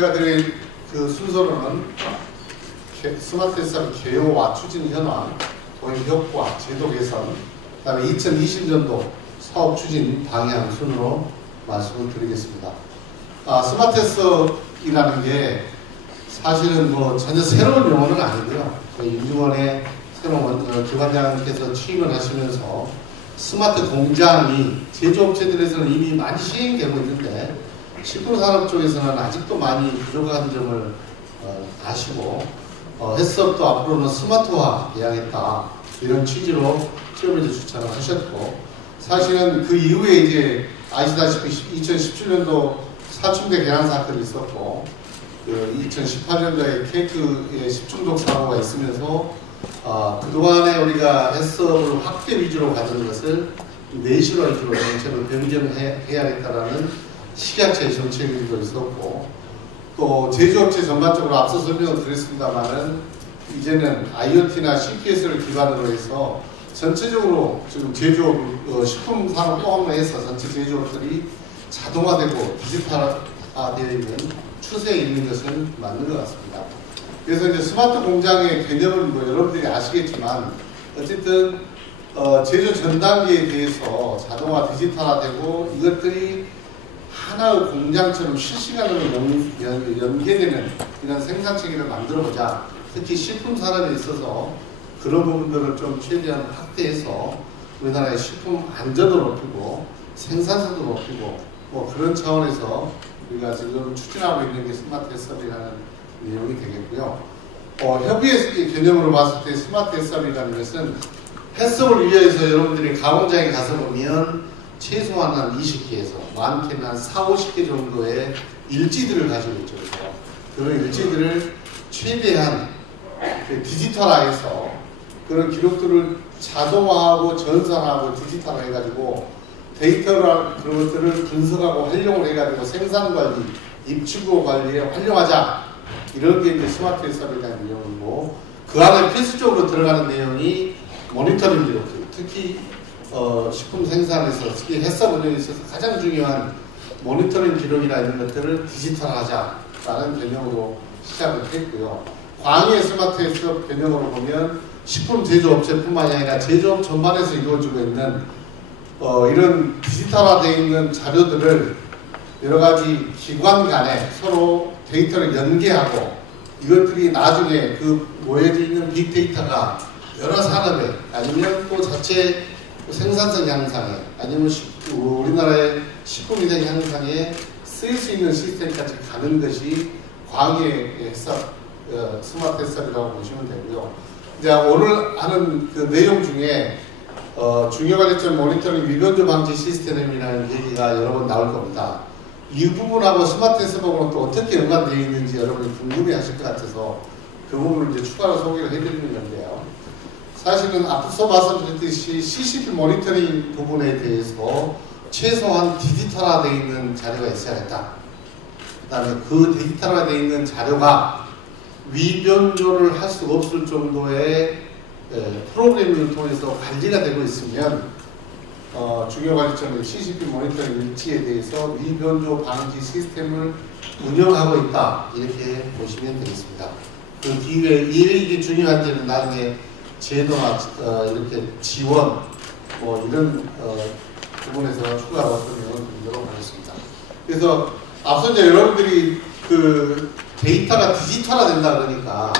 제가 드릴 그 순서로는 스마트 햇삽 개요와 추진 현황, 도입 효과, 제도 개선, 그 다음에 2020년도 사업 추진 방향 순으로 말씀을 드리겠습니다. 스마트 햇삽이라는 게 사실은 뭐 전혀 새로운 용어는 아니고요. 저희 윤중원의 새로운 기관장님께서 취임을 하시면서 스마트 공장이 제조업체들에서는 이미 많이 시행되고 있는데 식품산업 쪽에서는 아직도 많이 부족한 점을 아시고 햇섭도 앞으로는 스마트화 해야겠다 이런 취지로 처음에 주차를 하셨고, 사실은 그 이후에 이제 아시다시피 2017년도 사춘대 계란 사건이 있었고 2018년도에 케이크의 식중독 사고가 있으면서 그동안에 우리가 햇섭을 확대 위주로 가던 것을 내실화 위주로 정책을 변경해야겠다라는 식약처의 정책도 있었고, 또 제조업체 전반적으로 앞서 설명을 드렸습니다만은 이제는 IoT나 CPS를 기반으로 해서 전체적으로 지금 제조업, 식품 산업 포함해서 전체 제조업들이 자동화되고 디지털화되어 있는 추세에 있는 것은 맞는 것 같습니다. 그래서 이제 스마트 공장의 개념은 뭐 여러분들이 아시겠지만 어쨌든 제조 전 단계에 대해서 자동화 디지털화되고 이것들이 하나의 공장처럼 실시간으로 연계되는 이런 생산 체계를 만들어보자. 특히 식품 산업에 있어서 그런 부분들을 좀 최대한 확대해서 우리나라의 식품 안전도 높이고 생산성도 높이고 뭐 그런 차원에서 우리가 지금 추진하고 있는 게 스마트 햇섭이라는 내용이 되겠고요. 협의의 개념으로 봤을 때 스마트 햇섭이라는 것은 햇섭을 위해서 여러분들이 가공장에 가서 보면 최소한 한 20개에서 많게는 한 4, 50개 정도의 일지들을 가지고 있죠. 그런 일지들을 최대한 디지털화해서 그런 기록들을 자동화하고 전산하고 디지털화 해가지고 데이터를 그런 것들을 분석하고 활용을 해가지고 생산 관리, 입출고 관리에 활용하자. 이런 게 이제 스마트 햇섭이라는 내용이고, 그 안에 필수적으로 들어가는 내용이 모니터링 기록들, 특히 식품 생산에서 특히 햇섭 운영에 있어서 가장 중요한 모니터링 기록이나 이런 것들을 디지털화하자라는 개념으로 시작을 했고요. 광의의 스마트 햇섭 개념으로 보면 식품 제조업체뿐만이 아니라 제조업 전반에서 이루어지고 있는 이런 디지털화되어 있는 자료들을 여러 가지 기관 간에 서로 데이터를 연계하고 이것들이 나중에 그 모여져 있는 빅데이터가 여러 산업에 아니면 또 자체 생산성 향상에 아니면 우리나라의 식품위생 향상에 쓰일 수 있는 시스템까지 가는 것이 광의의 햇섭, 스마트 햇섭이라고 보시면 되고요. 이제 오늘 하는 그 내용 중에 중요관리점 모니터링 위변조 방지 시스템이라는 얘기가 여러 번 나올 겁니다. 이 부분하고 스마트 햇섭하고는 또 어떻게 연관되어 있는지 여러분이 궁금해 하실 것 같아서 그 부분을 이제 추가로 소개를 해드리는 건데요. 사실은 앞서 말씀드렸듯이 CCP 모니터링 부분에 대해서 최소한 디지털화되어 있는 자료가 있어야겠다. 그 다음에 그 디지털화되어 있는 자료가 위변조를 할 수 없을 정도의 프로그래밍을 통해서 관리가 되고 있으면 중요관리점의 CCP 모니터링 일지에 대해서 위변조 방지 시스템을 운영하고 있다. 이렇게 보시면 되겠습니다. 그 뒤에 이게 중요한지는 나중에 제도나 이렇게 지원 뭐 이런 부분에서 추가로 설명을 드리도록 하겠습니다. 그래서 앞서 이제 여러분들이 그 데이터가 디지털화 된다 그러니까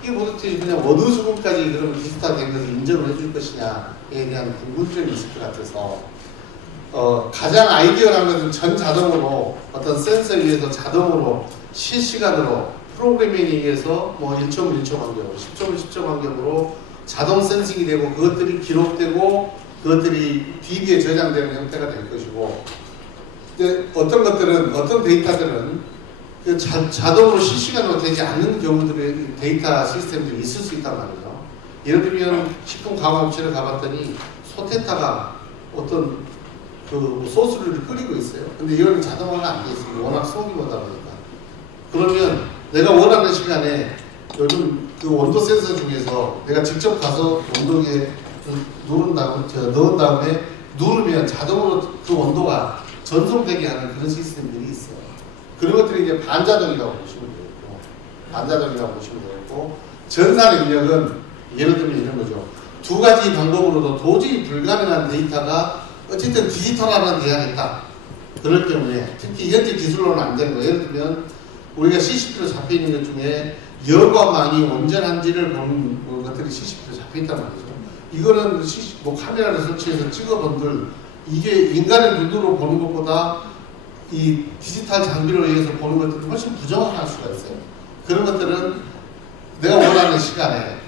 이게 도대체 그냥 어느 수준까지 그런 디지털화된 것을 인정을 해줄 것이냐에 대한 궁금증이 있을 것 같아서 가장 아이디어한 것은 전 자동으로 어떤 센서에 의해서 자동으로 실시간으로 프로그래밍에 의해서 뭐 1초 1초 간격으로 10초 10초 간격으로 자동 센싱이 되고 그것들이 기록되고 그것들이 DB에 저장되는 형태가 될 것이고, 근데 어떤 것들은 어떤 데이터들은 그 자동으로 실시간으로 되지 않는 경우들의 데이터 시스템들이 있을 수 있단 말이죠. 예를 들면 식품 가공업체를 가봤더니 소테타가 어떤 그 소스를 끓이고 있어요. 근데 이거는 자동화가 안 돼 있습니다. 워낙 속이 오다 보니까. 그러면 내가 원하는 시간에 요즘 그 온도 센서 중에서 내가 직접 가서 온도계에 넣은 다음에 누르면 자동으로 그 온도가 전송되게 하는 그런 시스템들이 있어요. 그런 것들이 이제 반자동이라고 보시면 되겠고, 반자동이라고 보시면 되겠고, 전산 입력은 예를 들면 이런 거죠. 두 가지 방법으로도 도저히 불가능한 데이터가 어쨌든 디지털화는 돼야겠다. 그럴 경우에 특히 현재 기술로는 안 되는 거. 예를 들면 우리가 CCP로 잡혀 있는 것 중에 여과망이 온전한지를 보는 것들이 CCP로 잡혀 있단 말이죠. 이거는 뭐 카메라를 설치해서 찍어본들 이게 인간의 눈으로 보는 것보다 이 디지털 장비로 의해서 보는 것들은 훨씬 부정확할 수가 있어요. 그런 것들은 내가 원하는 시간에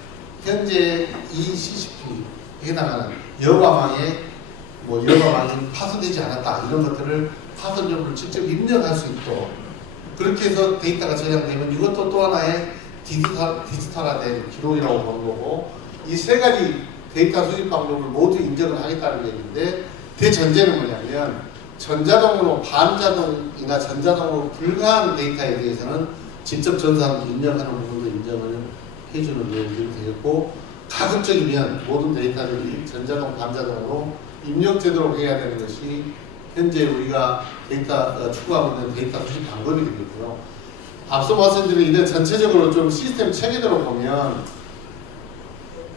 현재 이 CCP에 해당하는 여과망에 뭐 여과망이 파손되지 않았다 이런 것들을 파손 여부를 직접 입력할 수 있도록 그렇게 해서 데이터가 저장되면 이것도 또 하나의 디지털화된 기록이라고 보는 거고 이 세 가지 데이터 수집 방법을 모두 인정을 하겠다는 게 있는데 대전제는 뭐냐면 전자동으로 반자동이나 전자동으로 불가한 데이터에 대해서는 직접 전산 입력하는 부분도 인정을 해주는 내용이 되겠고 가급적이면 모든 데이터들이 전자동, 반자동으로 입력되도록 해야 되는 것이 현재 우리가 데이터 추구하고 있는 데이터 수집 방법이 되겠고요. 앞서 말씀드린 이런 전체적으로 좀 시스템 체계대로 보면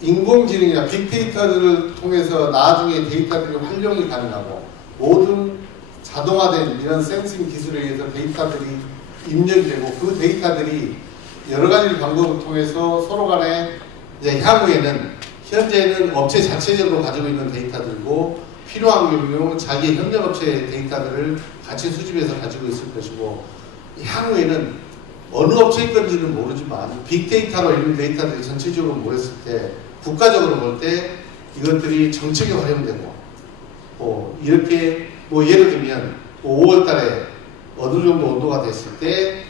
인공지능이나 빅데이터를 통해서 나중에 데이터들이 활용이 가능하고 모든 자동화된 이런 센싱 기술에 의해서 데이터들이 입력이 되고 그 데이터들이 여러 가지 방법을 통해서 서로 간에 이제 향후에는 현재는 업체 자체적으로 가지고 있는 데이터들고 필요한 경우는 자기 협력업체의 데이터들을 같이 수집해서 가지고 있을 것이고 향후에는 어느 업체의 건지는 모르지만 빅데이터로 있는 데이터들이 전체적으로 모였을 때 국가적으로 볼 때 이것들이 정책에 활용되고 이렇게 예를 들면 5월 달에 어느 정도 온도가 됐을 때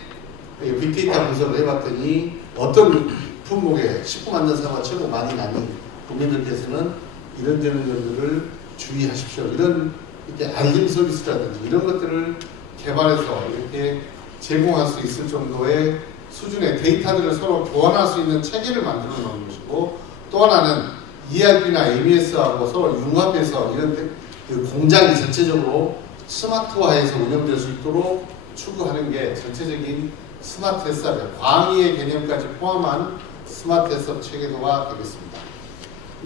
빅데이터 분석을 해봤더니 어떤 품목에 식품 안전사고가 최고 많이 나니 국민들께서는 이런저런 점들을 주의하십시오. 이런 이렇게 알림 서비스라든지 이런 것들을 개발해서 이렇게 제공할 수 있을 정도의 수준의 데이터들을 서로 교환할 수 있는 체계를 만들어 놓은 것이고 또 하나는 ERP나 MES하고 서로 융합해서 이런 공장이 전체적으로 스마트화해서 운영될 수 있도록 추구하는 게 전체적인 스마트 햇삽, 광의의 개념까지 포함한 스마트 햇삽 체계도가 되겠습니다.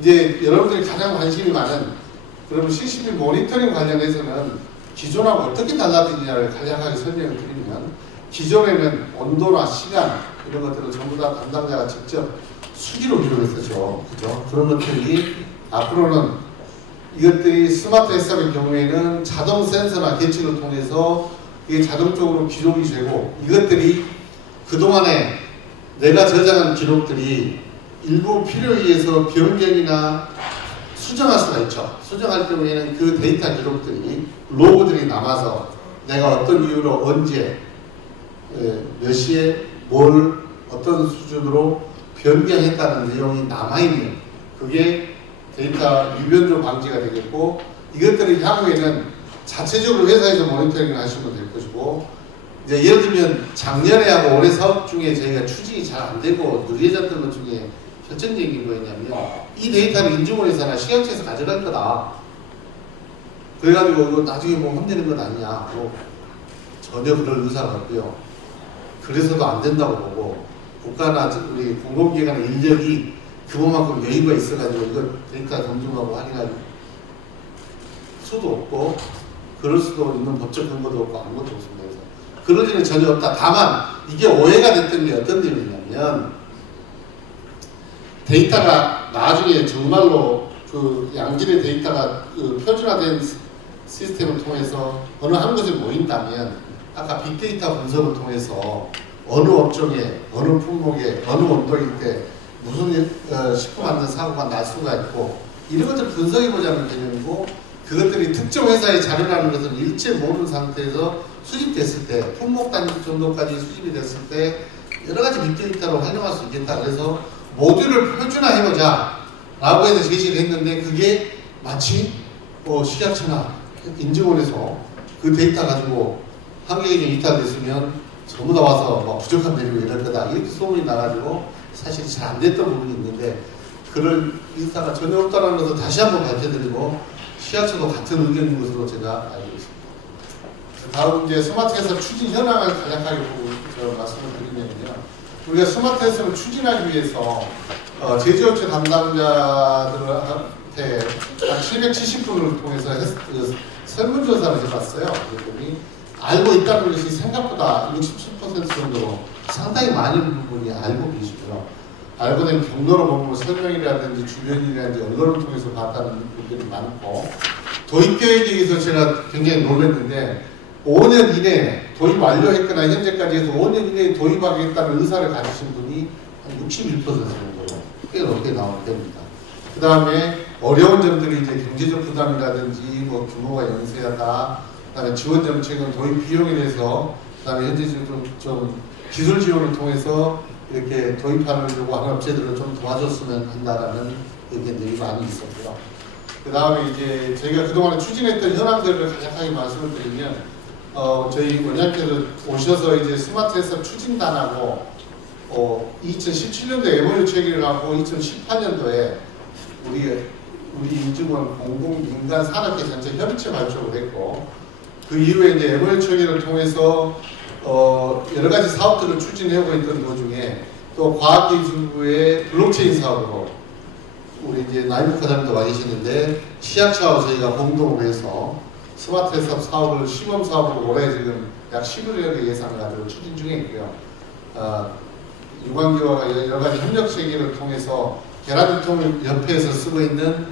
이제 여러분들이 가장 관심이 많은 그러면 CCP 모니터링 관련해서는 기존하고 어떻게 달라지느냐를 간략하게 설명을 드리면 기존에는 온도나 시간 이런 것들을 전부 다 담당자가 직접 수기로 기록했었죠. 그죠? 그런 것들이 앞으로는 이것들이 스마트 햇삽의 경우에는 자동 센서나 계측을 통해서 이게 자동적으로 기록이 되고 이것들이 그동안에 내가 저장한 기록들이 일부 필요에 의해서 변경이나 수정할 수가 있죠. 수정할 경우에는 그 데이터 기록들이 로그들이 남아서 내가 어떤 이유로 언제 몇 시에 뭘 어떤 수준으로 변경했다는 내용이 남아있는 그게 데이터 유변조 방지가 되겠고 이것들을 향후에는 자체적으로 회사에서 모니터링을 하시면 될 것이고 이제 예를 들면 작년에하고 올해 사업 중에 저희가 추진이 잘 안 되고 누리해졌던 것 중에 결정적인 게 뭐였냐면 이 데이터를 인증원에서나 시각처에서 가져갈 거다. 그래가지고 이거 나중에 뭐 혼내는 건 아니냐. 전혀 그럴 의사가 없고요. 그래서도 안 된다고 보고 국가나 우리 공공기관의 인력이 그만큼 여유가 있어가지고 이거 데이터 검증하고 확인할 수도 없고 그럴 수도 있는 법적 근거도 없고 아무것도 없습니다. 그래서 그러지는 전혀 없다. 다만 이게 오해가 됐던 게 어떤 점이냐면 데이터가 나중에 정말로 그 양질의 데이터가 그 표준화된 시스템을 통해서 어느 한 곳에 모인다면 아까 빅데이터 분석을 통해서 어느 업종에 어느 품목에 어느 온도일 때 무슨 식품 안전 사고가 날 수가 있고 이런 것들을 분석해보자는 개념이고 그것들이 특정 회사의 자료라는 것을 일체 모르는 상태에서 수집됐을 때 품목 단위 정도까지 수집이 됐을 때 여러 가지 빅데이터로 활용할 수 있겠다. 그래서 모듈을 표준화해보자 라고 해서 제시를 했는데 그게 마치 식약처나 인증원에서 그 데이터 가지고 한국에 이탈됐으면 전부 다 와서 막 부족한 데리고 이럴 거다 이렇게 소문이 나가지고 사실 잘 안 됐던 부분이 있는데 그런 인사가 전혀 없다는 것을 다시 한번 밝혀드리고 시약처도 같은 의견인 것으로 제가 알고 있습니다. 다음 이제 스마트 해썹 추진 현황을 간략하게 보고 저 말씀을 드리면요. 우리가 스마트 해썹을 추진하기 위해서 제조업체 담당자들한테 한 770분을 통해서 설문조사를 해봤어요. 그랬더니 알고 있다는 것이 생각보다 67% 정도로 상당히 많은 부분이 알고 계시고요. 알고 된 경로로 보면 설명이라든지 주변이라든지 언론을 통해서 봤다는 분들이 많고, 도입 계획에 의해서 제가 굉장히 놀랐는데 5년 이내에 도입 완료했거나 현재까지 해서 5년 이내에 도입하겠다는 의사를 가지신 분이 한 61% 정도로 꽤 높게 나오게 됩니다. 그 다음에 어려운 점들이 이제 경제적 부담이라든지 뭐 규모가 연세하다, 그 다음에 지원 정책은 도입 비용에 대해서, 그 다음에 현재 좀 기술 지원을 통해서 이렇게 도입하려고 하는 업체들을 좀 도와줬으면 한다라는 의견들이 많이 있었고요. 그 다음에 이제 저희가 그동안 추진했던 현황들을 간략하게 말씀을 드리면, 저희 원장님께서 오셔서 이제 스마트 해썹 추진단하고 2017년도에 MOU 체결을 하고 2018년도에 우리 인증원 공공민간 산업계 전체 협의체 발족을 했고, 그 이후에 이제 MOU 체결을 통해서 여러 가지 사업들을 추진하고 있던 도중에 또 과학기술부의 블록체인 사업으로 우리 이제 나이부 과장님도 와 계시는데 시약처하고 저희가 공동으로 해서 스마트 해썹 사업을 시범 사업으로 올해 지금 약 11억의 예산을 가지고 추진 중에 있고요. 유관기와 여러 가지 협력 체계를 통해서 계란유통협회에서 쓰고 있는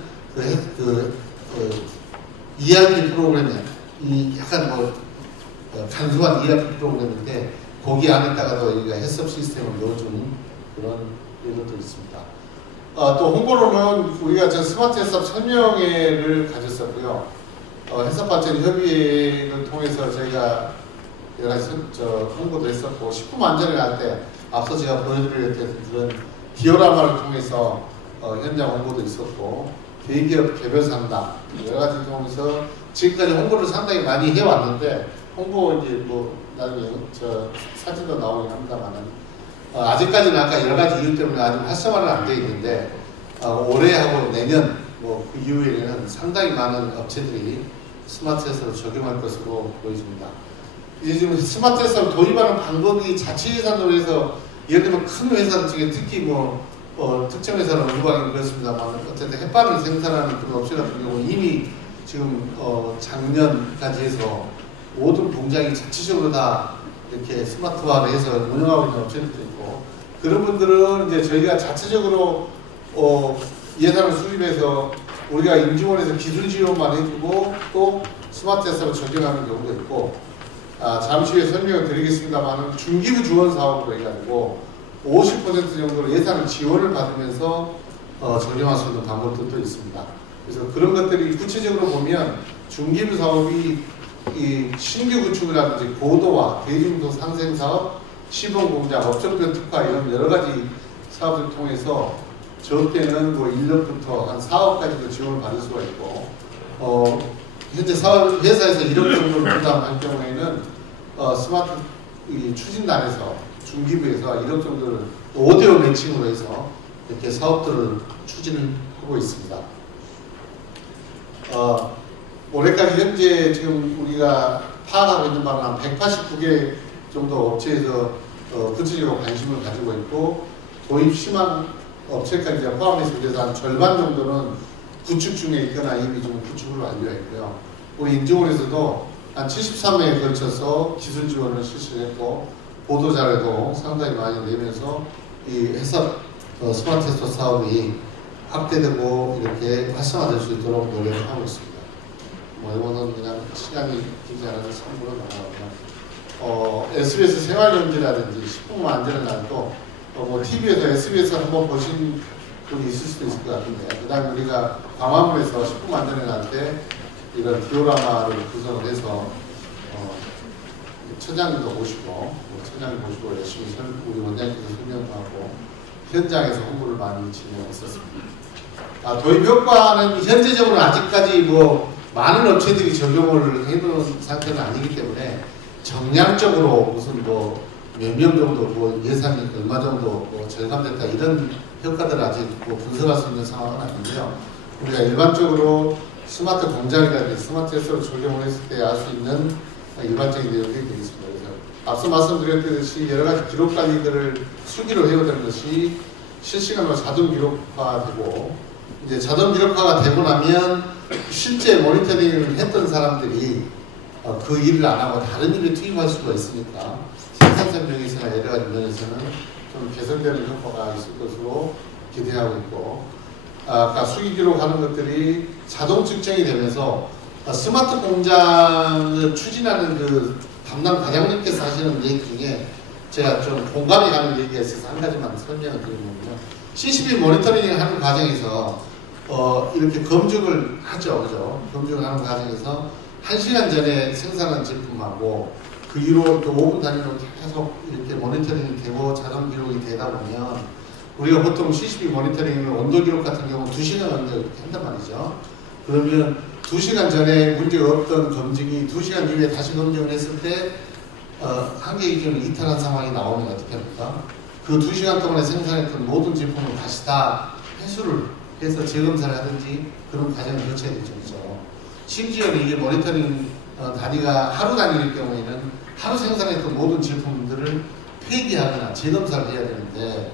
ERP 프로그램에 이 약간 간소한 ERP 프로그램인데 거기 안에다가도 우리가 해썹 시스템을 넣어주는 그런 일도 있습니다. 또 홍보로는 우리가 스마트 해썹 설명회를 가졌었고요. 해썹발전 협의회를 통해서 저희가 여러 가지 홍보도 했었고, 식품 안전을 할 때 앞서 제가 보여드렸던 그런 디오라마를 통해서 현장 홍보도 있었고, 대기업 개별 상담 여러 가지 통해서 지금까지 홍보를 상당히 많이 해왔는데, 홍보 이제 뭐 나중에 사진도 나오긴 합니다만은 아직까지는 아까 여러 가지 이유 때문에 아직 활성화는 안 되어 있는데 올해하고 내년 그 이후에는 상당히 많은 업체들이 스마트 해썹을 적용할 것으로 보여집니다. 이제 지금 스마트 해썹을 도입하는 방법이 자체 예산으로 해서 예를 들면 큰 회사 중에 특히 특정 회사는 무방이 그렇습니다만 어쨌든 햇반을 생산하는 그런 업체 같은 경우는 이미 지금 작년까지 해서 모든 공장이 자체적으로 다 이렇게 스마트화를 해서 운영하고 있는 업체들도 있고, 그런 분들은 이제 저희가 자체적으로 예산을 수립해서 우리가 임직원에서 기술 지원만 해주고 또 스마트 해썹을 적용하는 경우도 있고, 잠시 후에 설명을 드리겠습니다만 중기부 지원 사업으로 해가지고 50% 정도로 예산을 지원을 받으면서 적용할 수 있는 방법들도 있습니다. 그래서 그런 것들이 구체적으로 보면 중기부 사업이 이 신규 구축이라든지 고도화, 대중도 상생 사업, 시범 공장, 업종별 특화 이런 여러 가지 사업을 통해서 적게는 1년부터 한 4억까지도 지원을 받을 수가 있고, 현재 회사에서 1억 정도를 부담할 경우에는 스마트 추진단에서 중기부에서 1억 정도를 5대5 매칭으로 해서 이렇게 사업들을 추진을 하고 있습니다. 올해까지 현재 지금 우리가 파악하고 있는 바는 한 189개 정도 업체에서 구체적으로 관심을 가지고 있고, 도입 심한 업체까지 포함해서 그래서 한 절반 정도는 구축 중에 있거나 이미 좀 구축을 완료했고요. 우리 인증원에서도 한 73회에 걸쳐서 기술 지원을 실시했고, 보도 자료도 상당히 많이 내면서 이 해썹 스마트 해썹 사업이 확대되고 이렇게 활성화될 수 있도록 노력을 하고 있습니다. 이거는 그냥 시간이 길지 않아서 참고로 나가고요. SBS 생활경제라든지 식품 안전을 날도 TV에서 SBS 한번 보신 분이 있을 수도 있을 것 같은데, 그 다음에 우리가 광화문에서 식품 안전을 날 때 이런 디오라마를 구성을 해서 처장님도 모시고 열심히 우리 원장님께서 설명도 하고 현장에서 홍보를 많이 진행했었습니다. 도입 효과는 현재적으로 아직까지 많은 업체들이 적용을 해놓은 상태는 아니기 때문에 정량적으로 무슨 몇 명 정도 예산이 얼마 정도 절감됐다 이런 효과들을 아직 분석할 수 있는 상황은 아닌데요. 우리가 일반적으로 스마트 공장이라든지 스마트 해썹을 적용을 했을 때 알 수 있는 일반적인 내용이 되겠습니다. 그래서 앞서 말씀드렸듯이 여러 가지 기록 관리들을 수기로 해야 되는 것이 실시간으로 자동 기록화되고, 이제 자동 기록화가 되고 나면 실제 모니터링을 했던 사람들이 그 일을 안 하고 다른 일에 투입할 수가 있으니까 생산성 면에서나 여러 가지 면에서는 좀 개선되는 효과가 있을 것으로 기대하고 있고, 아까 수기 기록하는 것들이 자동 측정이 되면서 스마트 공장을 추진하는 그 담당 과장님께서 하시는 얘기 중에 제가 좀 공감이 가는 얘기가 있어서 한 가지만 설명을 드리면요. CCP 모니터링을 하는 과정에서 이렇게 검증을 하죠. 그죠? 검증을 하는 과정에서 1시간 전에 생산한 제품하고 그 이후로 또 5분 단위로 계속 이렇게 모니터링이 되고 자동 기록이 되다 보면, 우리가 보통 CCP 모니터링을 온도 기록 같은 경우는 2시간 정도 이렇게 한단 말이죠. 그러면 2시간 전에 문제가 없던 검증이 2시간 이후에 다시 검증을 했을 때 한계 기준을 이탈한 상황이 나오면 어떻게 합니까? 그 2시간 동안에 생산했던 모든 제품을 다시 다 회수를 해서 재검사를 하든지 그런 과정을 거쳐야 되죠. 그렇죠? 심지어는 이게 모니터링 단위가 하루 단위일 경우에는 하루 생산했던 모든 제품들을 폐기하거나 재검사를 해야 되는데,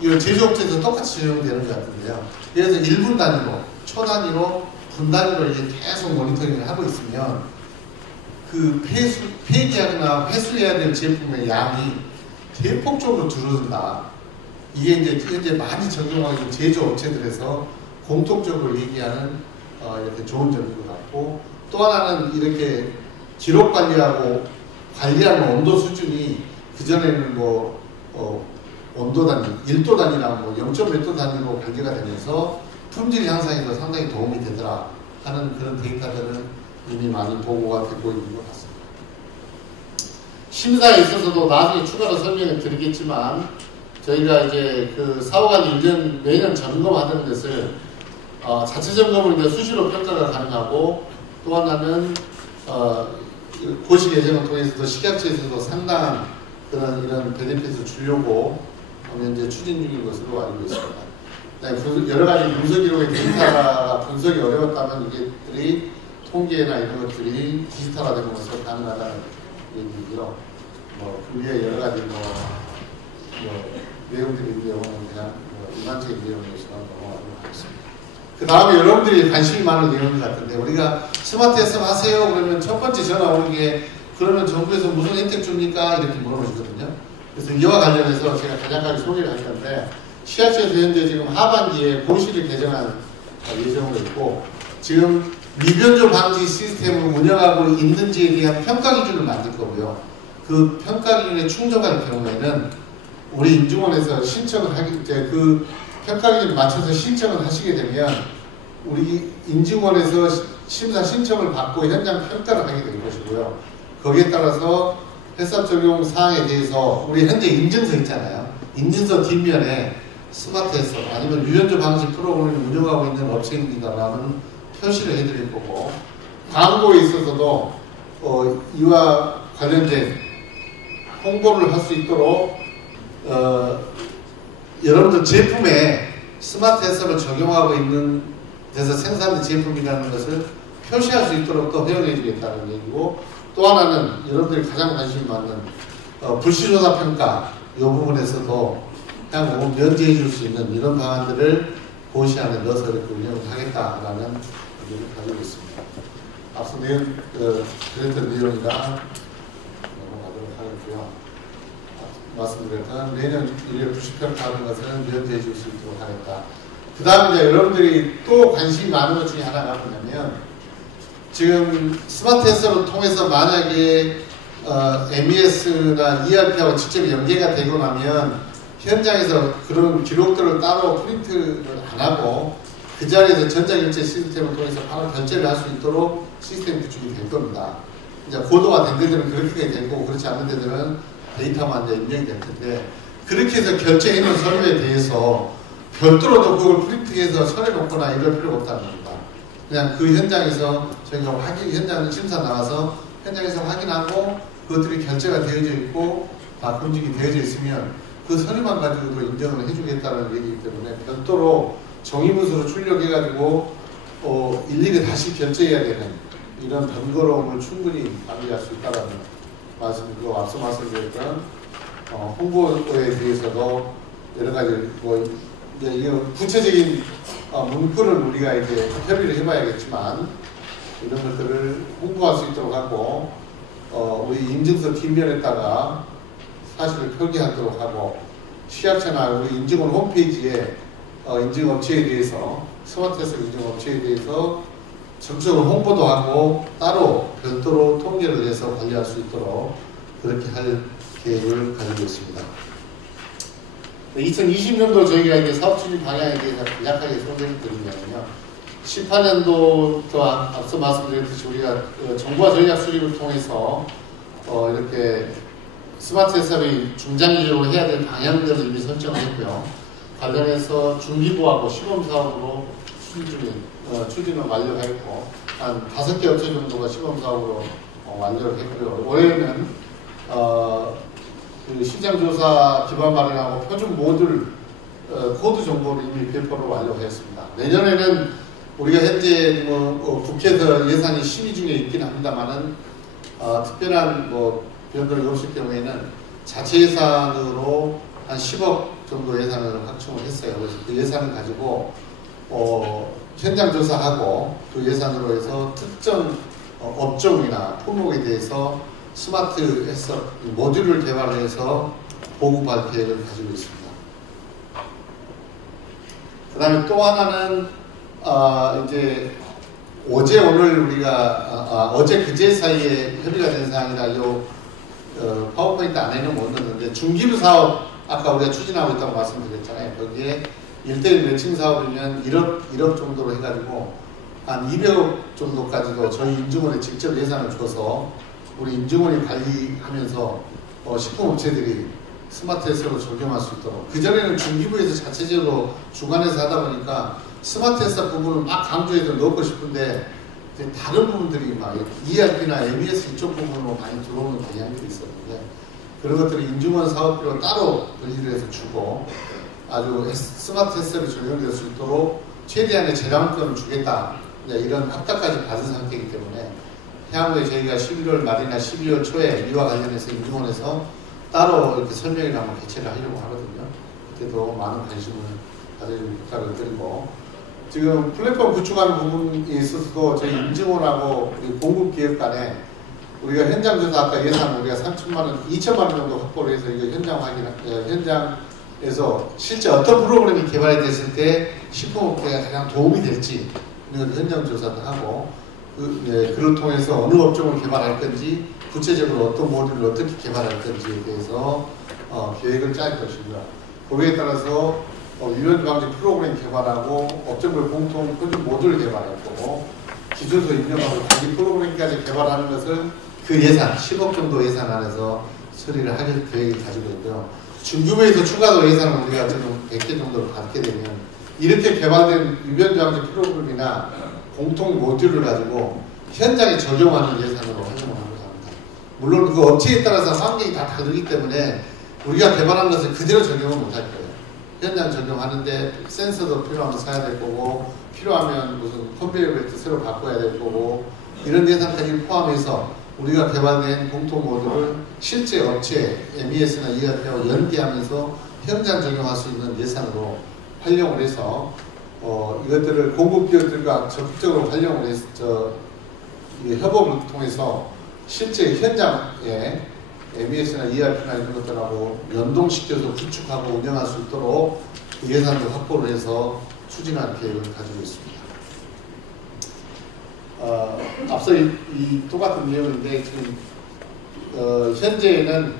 이거 제조업체에서 똑같이 적용되는 것 같은데요. 그래서 1분 단위로, 초 단위로, 분 단위로 이제 계속 모니터링을 하고 있으면 그 폐기하거나 회수해야 될 제품의 양이 대폭적으로 줄어든다. 이게 이제 현재 많이 적용하고 있는 제조업체들에서 공통적으로 얘기하는 이렇게 좋은 점인 것 같고, 또 하나는 이렇게 기록 관리하고 관리하는 온도 수준이 그전에는 뭐 온도 단위, 1도 단위나 뭐 0몇 도 단위로 관리가 되면서 품질 향상에도 상당히 도움이 되더라 하는 그런 데이터들은 이미 많이 보고가 되고 있는 것 같습니다. 심사에 있어서도 나중에 추가로 설명을 드리겠지만, 저희가 이제 그 사후관리 1년 매년 점검하는 것을 자체 점검을 이제 수시로 평가가 가능하고, 또 하나는 고시 예정을 통해서도 식약처에서도 상당한 그런 이런 베네핏을 주려고 현재 추진 중인 것으로 알고 있습니다. 여러 가지 문서 기록의 데이터가 분석이 어려웠다면 이게들이 통계나 이런 것들이 디지털화되면서 가능하다는 얘기고요. 그 위에 여러 가지 내용들이 있는데 오늘 그냥 일반적인 내용에서 넘어가도록 하겠습니다. 그 다음에 여러분들이 관심이 많은 내용 같은데, 우리가 스마트 SM 하세요 그러면 첫 번째 전화 오는 게, 그러면 정부에서 무슨 혜택 줍니까? 이렇게 물어보시거든요. 그래서 이와 관련해서 제가 간략하게 소개를 할 건데, 식약처에서 현재 지금 하반기에 고시를 개정할 예정으로 있고, 지금 미변조 방지 시스템을 운영하고 있는지에 대한 평가 기준을 만들 거고요. 그 평가 기준에 충족할 경우에는 우리 인증원에서 신청을 그 평가 기준에 맞춰서 신청을 하시게 되면 우리 인증원에서 심사 신청을 받고 현장 평가를 하게 될 것이고요. 거기에 따라서 해썹 적용 사항에 대해서 우리 현재 인증서 있잖아요. 인증서 뒷면에 스마트 해썹 아니면 유연조 방지 프로그램을 운영하고 있는 업체입니다라는 표시를 해드릴 거고, 광고에 있어서도 이와 관련된 홍보를 할 수 있도록 여러분들 제품에 스마트 해썹을 적용하고 있는 데서 생산된 제품이라는 것을 표시할 수 있도록 또 허용해 주겠다는 얘기고, 또 하나는 여러분들이 가장 관심이 많는 불시조사 평가 이 부분에서도 향후 면제해 줄 수 있는 이런 방안들을 고시 안에 넣어서 이렇게 운영을 하겠다라는 의견을 가지고 있습니다. 앞서 드렸던 내용이라 넘어가도록 하겠고요. 말씀드렸던 내년 1월 90평 하는 것은 면제해 줄 수 있도록 하겠다. 그 다음에 이제 여러분들이 또 관심이 많은 것 중에 하나가 뭐냐면, 지금 스마트 해썹을 통해서 만약에 MES나 ERP하고 직접 연계가 되고 나면 현장에서 그런 기록들을 따로 프린트를 안 하고 그 자리에서 전자결제 시스템을 통해서 바로 결제를 할 수 있도록 시스템 구축이 될 겁니다. 이제 고도가 된 데들은 그렇게 되고, 그렇지 않은 데들은 데이터만 이제 입력이 될 텐데, 그렇게 해서 결제해놓은 서류에 대해서 별도로 또 그걸 프린트해서 서려놓거나 이럴 필요가 없다는 겁니다. 그냥 그 현장에서 저희가 현장 심사 나가서 현장에서 확인하고 그것들이 결제가 되어져 있고 다 검증이 되어져 있으면 그 서류만 가지고도 인정을 해주겠다는 얘기이기 때문에 별도로 종이문서로 출력해가지고 일일이 다시 결제해야 되는 이런 번거로움을 충분히 방지할 수 있다는 말씀이고, 앞서 말씀드렸던 홍보에 대해서도 여러 가지 이제 구체적인 문구를 우리가 이제 협의를 해봐야겠지만, 이런 것들을 홍보할 수 있도록 하고, 우리 인증서 뒷면에다가 사실을 표기하도록 하고, 시약처나 우리 인증원 홈페이지에 인증업체에 대해서, 스마트에서 인증업체에 대해서 적극적으로 홍보도 하고 따로 별도로 통계를 내서 관리할 수 있도록 그렇게 할 계획을 가지고 있습니다. 2020년도 저희가 이제 사업 추진 방향에 대해서 간략하게 소개를 드리면요. 18년도부터 앞서 말씀드렸듯이 우리가 정부와 전략 수립을 통해서 이렇게 스마트 햇살의 중장기적으로 해야 될 방향들을 이미 설정을 했고요. 관련해서 중기부하고 시범사업으로 추진을 완료했고, 한 5개 업체 정도가 시범사업으로 완료를 했고요. 올해는 그 시장조사 기반 마련하고 표준 모듈 코드 정보를 이미 배포를 완료했습니다. 내년에는 우리가 현재 국회에서 예산이 심의 중에 있긴 합니다만은 특별한 변동이 없을 경우에는 자체 예산으로 한 10억 정도 예산을 확충을 했어요. 그래서 그 예산을 가지고 현장 조사하고 그 예산으로 해서 특정 업종이나 품목에 대해서 스마트 해서 모듈을 개발해서 보급할 계획을 가지고 있습니다. 그 다음에 또 하나는 이제 어제 오늘 우리가 어제 그제 사이에 협의가 된 사항이라 파워포인트 안에는 못 넣었는데, 중기부 사업 아까 우리가 추진하고 있다고 말씀드렸잖아요. 거기에 1:1 매칭 사업이면 1억 정도로 해가지고 한 200억 정도까지도 저희 인증원에 직접 예산을 줘서 우리 인증원이 관리하면서 식품업체들이 스마트 햇살로 적용할 수 있도록, 그전에는 중기부에서 자체적으로 주관해서 하다 보니까 스마트 햇살 부분을 막 강조해서 넣고 싶은데 다른 부분들이 막 ERP나 MES 이쪽 부분으로 많이 들어오는 경향들이 있었는데, 그런 것들을 인증원 사업비로 따로 분리를 해서 주고 아주 스마트 햇살이 적용될 수 있도록 최대한의 재량권을 주겠다, 이런 합의까지 받은 상태이기 때문에 향후에 저희가 11월 말이나 12월 초에 이와 관련해서 인증원에서 따로 이렇게 설명회를 한번 개최를 하려고 하거든요. 그때도 많은 관심을 가져주는 부탁을 드리고, 지금 플랫폼 구축하는 부분에 있어서도 저희 인증원하고 공급기업 간에 우리가 현장 조사 아까 예산 우리가 3천만 원, 2천만 원 정도 확보를 해서 이거 현장 현장에서 실제 어떤 프로그램이 개발이 됐을 때 식품업계가 가장 도움이 될지 이런 현장 조사도 하고, 그를 통해서 어느 업종을 개발할 건지, 구체적으로 어떤 모듈을 어떻게 개발할 건지에 대해서 계획을 짤 것이고요. 거기에 따라서 위험 방지 프로그램 개발하고 업종별 공통 표준 모듈 개발할 거고, 기준서 인정하고 단기 프로그램까지 개발하는 것을 그 예산 10억 정도 예산 안에서 처리를 할 계획을 가지고 있고요. 중규모에서 추가로 예산을 우리가 지금 100개 정도를 받게 되면 이렇게 개발된 위험 방지 프로그램이나 공통 모듈을 가지고 현장에 적용하는 예산으로 활용을 하고자 합니다. 물론 그 업체에 따라서 환경이 다 다르기 때문에 우리가 개발한 것을 그대로 적용을 못할 거예요. 현장 적용하는데 센서도 필요하면 사야 될 거고, 필요하면 무슨 컨베이어 벨트 새로 바꿔야 될 거고, 이런 예산까지 포함해서 우리가 개발된 공통 모듈을 실제 업체 MES나 ERP와 연계하면서 현장 적용할 수 있는 예산으로 활용을 해서 이것들을 공급기업들과 적극적으로 활용을 해서 협업을 통해서 실제 현장에 MES나 ERP나 이런 것들하고 연동시켜서 구축하고 운영할 수 있도록 그 예산을 확보를 해서 추진할 계획을 가지고 있습니다. 앞서 이 똑같은 내용인데 지금 현재는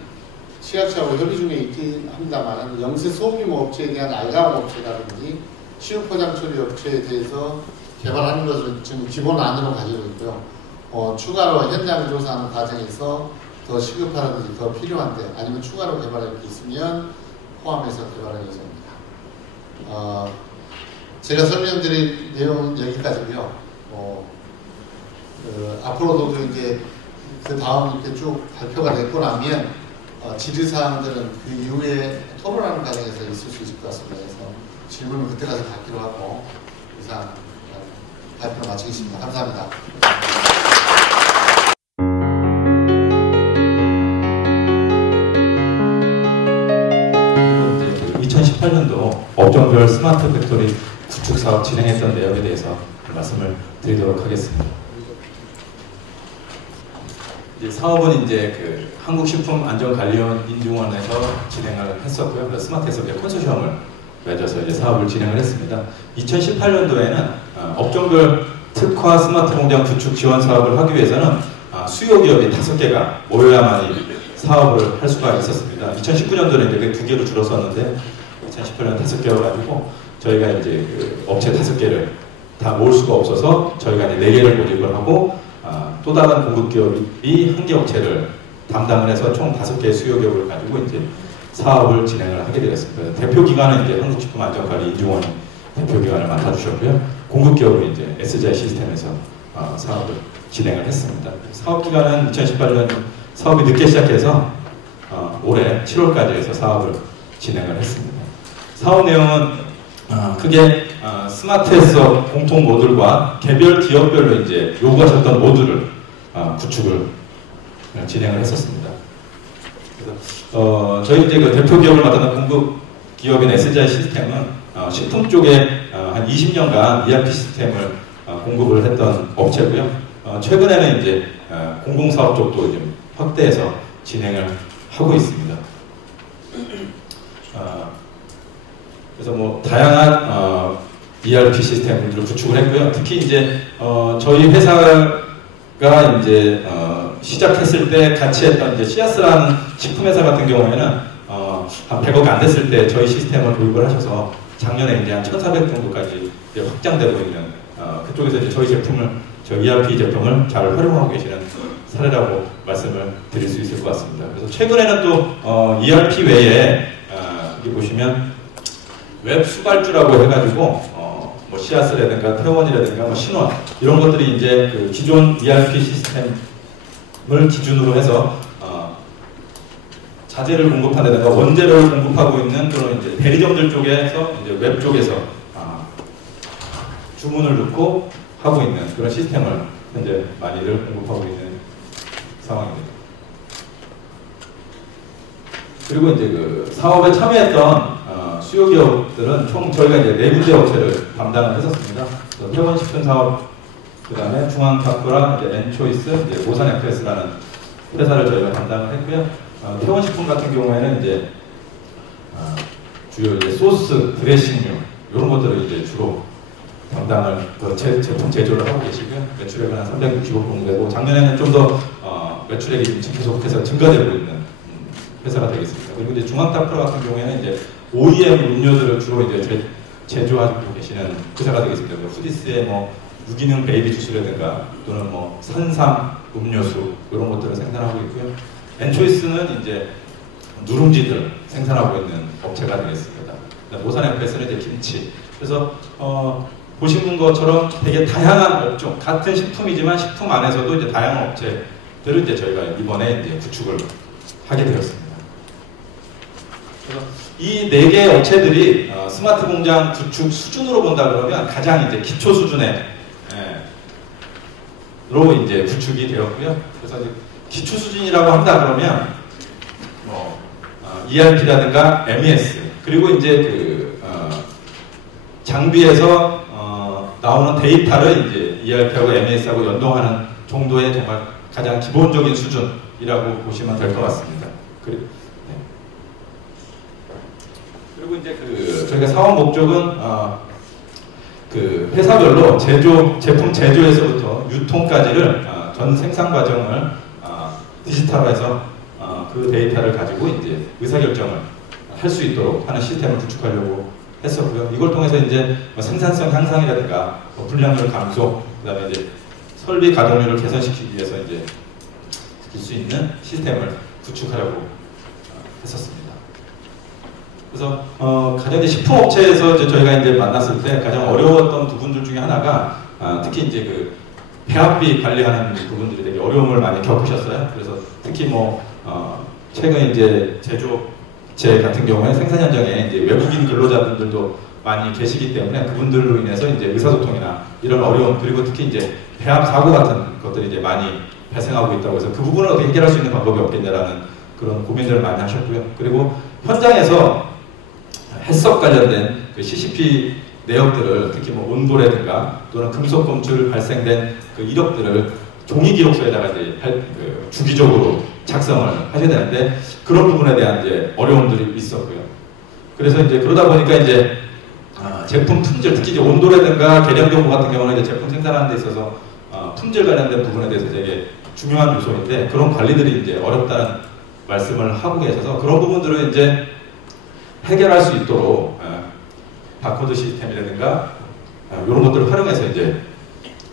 시각처하고 협의 중에 있긴 합니다만 영세 소규모 업체에 대한 알가람 업체라든지 시우포장 처리 업체에 대해서 개발하는 것을 지금 기본 안으로 가지고 있고요. 추가로 현장 조사하는 과정에서 더 시급하든지 더 필요한데 아니면 추가로 개발할 게 있으면 포함해서 개발할 예정입니다. 제가 설명드릴 내용은 여기까지고요. 앞으로도 이제 그 다음 이렇게 쭉 발표가 됐고 나면 질의사항들은 그 이후에 토론하는 과정에서 있을 수 있을 것 같습니다. 그래서 질문은 그때 가서 받기로 하고 이상 발표 마치겠습니다. 감사합니다. 2018년도 업종별 스마트 팩토리 구축 사업 진행했던 내역에 대해서 말씀을 드리도록 하겠습니다. 이제 사업은 이제 그 한국식품안전관리원 인증원에서 진행을 했었고요. 그래서 스마트에서 컨소시엄을 맺어서 이제 사업을 진행을 했습니다. 2018년도에는 업종별 특화 스마트 공장 구축 지원 사업을 하기 위해서는 수요 기업이 5개가 모여야만이 사업을 할 수가 있었습니다. 2019년도는 이제 2개로 줄었었는데 2018년 5개로 가지고 저희가 이제 그 업체 5개를 다 모을 수가 없어서 저희가 이제 4개를 모집을 하고 또 다른 공급 기업이 1개 업체를 담당을 해서 총 5개의 수요 기업을 가지고 이제 사업을 진행을 하게 되었습니다. 대표 기관은 이제 한국식품안전관리 인증원이 대표 기관을 맡아주셨고요. 공급 기업은 이제 SGI 시스템에서 사업을 진행을 했습니다. 사업 기간은 2018년 사업이 늦게 시작해서 올해 7월까지 해서 사업을 진행을 했습니다. 사업 내용은 크게 스마트에서 공통 모듈과 개별 기업별로 이제 요구하셨던 모듈을 구축을 진행을 했었습니다. 그래서 저희 이제 그 대표 기업을 맡았던 공급 기업인 SGI 시스템은 식품 쪽에 한 20년간 ERP 시스템을 공급을 했던 업체고요. 최근에는 이제 공공사업 쪽도 좀 확대해서 진행을 하고 있습니다. 그래서 뭐 다양한 ERP 시스템들을 구축을 했고요. 특히 이제 저희 회사가 이제 시작했을 때 같이 했던 이제 씨앗스라는 식품회사 같은 경우에는 한 100억 안 됐을 때 저희 시스템을 도입을 하셔서 작년에 이제 한 1,400 정도까지 확장되고 있는 그쪽에서 이제 저희 ERP 제품을 잘 활용하고 계시는 사례라고 말씀을 드릴 수 있을 것 같습니다. 그래서 최근에는 또 ERP 외에 여기 보시면 웹 수발주라고 해가지고 뭐 씨앗이라든가 태원이라든가 뭐 신원 이런 것들이 이제 그 기존 ERP 시스템을 기준으로 해서 자재를 공급한다든가 원재료를 공급하고 있는 그런 이제 대리점들 쪽에서 이제 웹 쪽에서 주문을 넣고 하고 있는 그런 시스템을 현재 많이들 공급하고 있는 상황입니다. 그리고 이제 그 사업에 참여했던 수요 기업들은 총 저희가 이제 4군데 업체를 담당을 했었습니다. 태원식품 사업, 그 다음에 중앙타프랑 이제 엔초이스, 이제 오산 FS라는 회사를 저희가 담당을 했고요. 태원식품 같은 경우에는 이제 주요 이제 소스, 드레싱류 이런 것들을 이제 주로 담당을 제품 제조를 하고 계시고요. 매출액은 한 360억 정도 되고 작년에는 좀 더 매출액이 계속해서 증가되고 있는 회사가 되겠습니다. 그리고 이제 중앙타프 같은 경우에는 이제 OEM 음료들을 주로 이제 제조하고 계시는 회사가 되겠습니다. 후디스의 뭐 유기능 베이비 주스라든가 또는 뭐 산삼 음료수 이런 것들을 생산하고 있고요. 엔초이스는 이제 누룽지들 생산하고 있는 업체가 되겠습니다. 오산 FS는 이제 김치. 그래서 보시는 것처럼 되게 다양한 업종, 같은 식품이지만 식품 안에서도 이제 다양한 업체들을 이제 저희가 이번에 이제 구축을 하게 되었습니다. 그래서 이 4개의 업체들이 스마트 공장 구축 수준으로 본다 그러면 가장 이제 기초 수준의 로 이제 구축이 되었고요. 그래서 이제 기초 수준이라고 한다 그러면 뭐 ERP라든가 MES 그리고 이제 그 장비에서 나오는 데이터를 이제 ERP하고 MES하고 연동하는 정도의 정말 가장 기본적인 수준이라고 보시면 될 것 같습니다. 그리고 이제 그 저희가 사업 목적은 그 회사별로 제품 제조에서부터 유통까지를 전 생산 과정을 디지털화해서 그 데이터를 가지고 이제 의사결정을 할 수 있도록 하는 시스템을 구축하려고 했었고요. 이걸 통해서 이제 생산성 향상이라든가 불량률 감소, 그다음에 이제 설비 가동률을 개선시키기 위해서 이제 쓸 수 있는 시스템을 구축하려고 했었습니다. 그래서 가장 이제 식품업체에서 이제 저희가 이제 만났을 때 가장 어려웠던 부분들 중에 하나가 특히 이제 그 배합비 관리하는 부분들이 되게 어려움을 많이 겪으셨어요. 그래서 특히 뭐 최근 이제 제조업체 같은 경우에 생산 현장에 이제 외국인 근로자분들도 많이 계시기 때문에 그분들로 인해서 이제 의사소통이나 이런 어려움 그리고 특히 이제 배합 사고 같은 것들이 이제 많이 발생하고 있다고 해서 그 부분을 어떻게 해결할 수 있는 방법이 없겠냐라는 그런 고민들을 많이 하셨고요. 그리고 현장에서 해썹 관련된 그 CCP 내역들을 특히 뭐 온도라든가 또는 금속 검출 발생된 그 이력들을 종이 기록서에다가 이제 주기적으로 작성을 하셔야 되는데 그런 부분에 대한 이제 어려움들이 있었고요. 그래서 이제 그러다 보니까 이제 제품 품질, 특히 이제 온도라든가 계량 정보 같은 경우는 이제 제품 생산하는 데 있어서 품질 관련된 부분에 대해서 되게 중요한 요소인데 그런 관리들이 이제 어렵다는 말씀을 하고 계셔서 그런 부분들을 이제 해결할 수 있도록 바코드 시스템이라든가 이런 것들을 활용해서 이제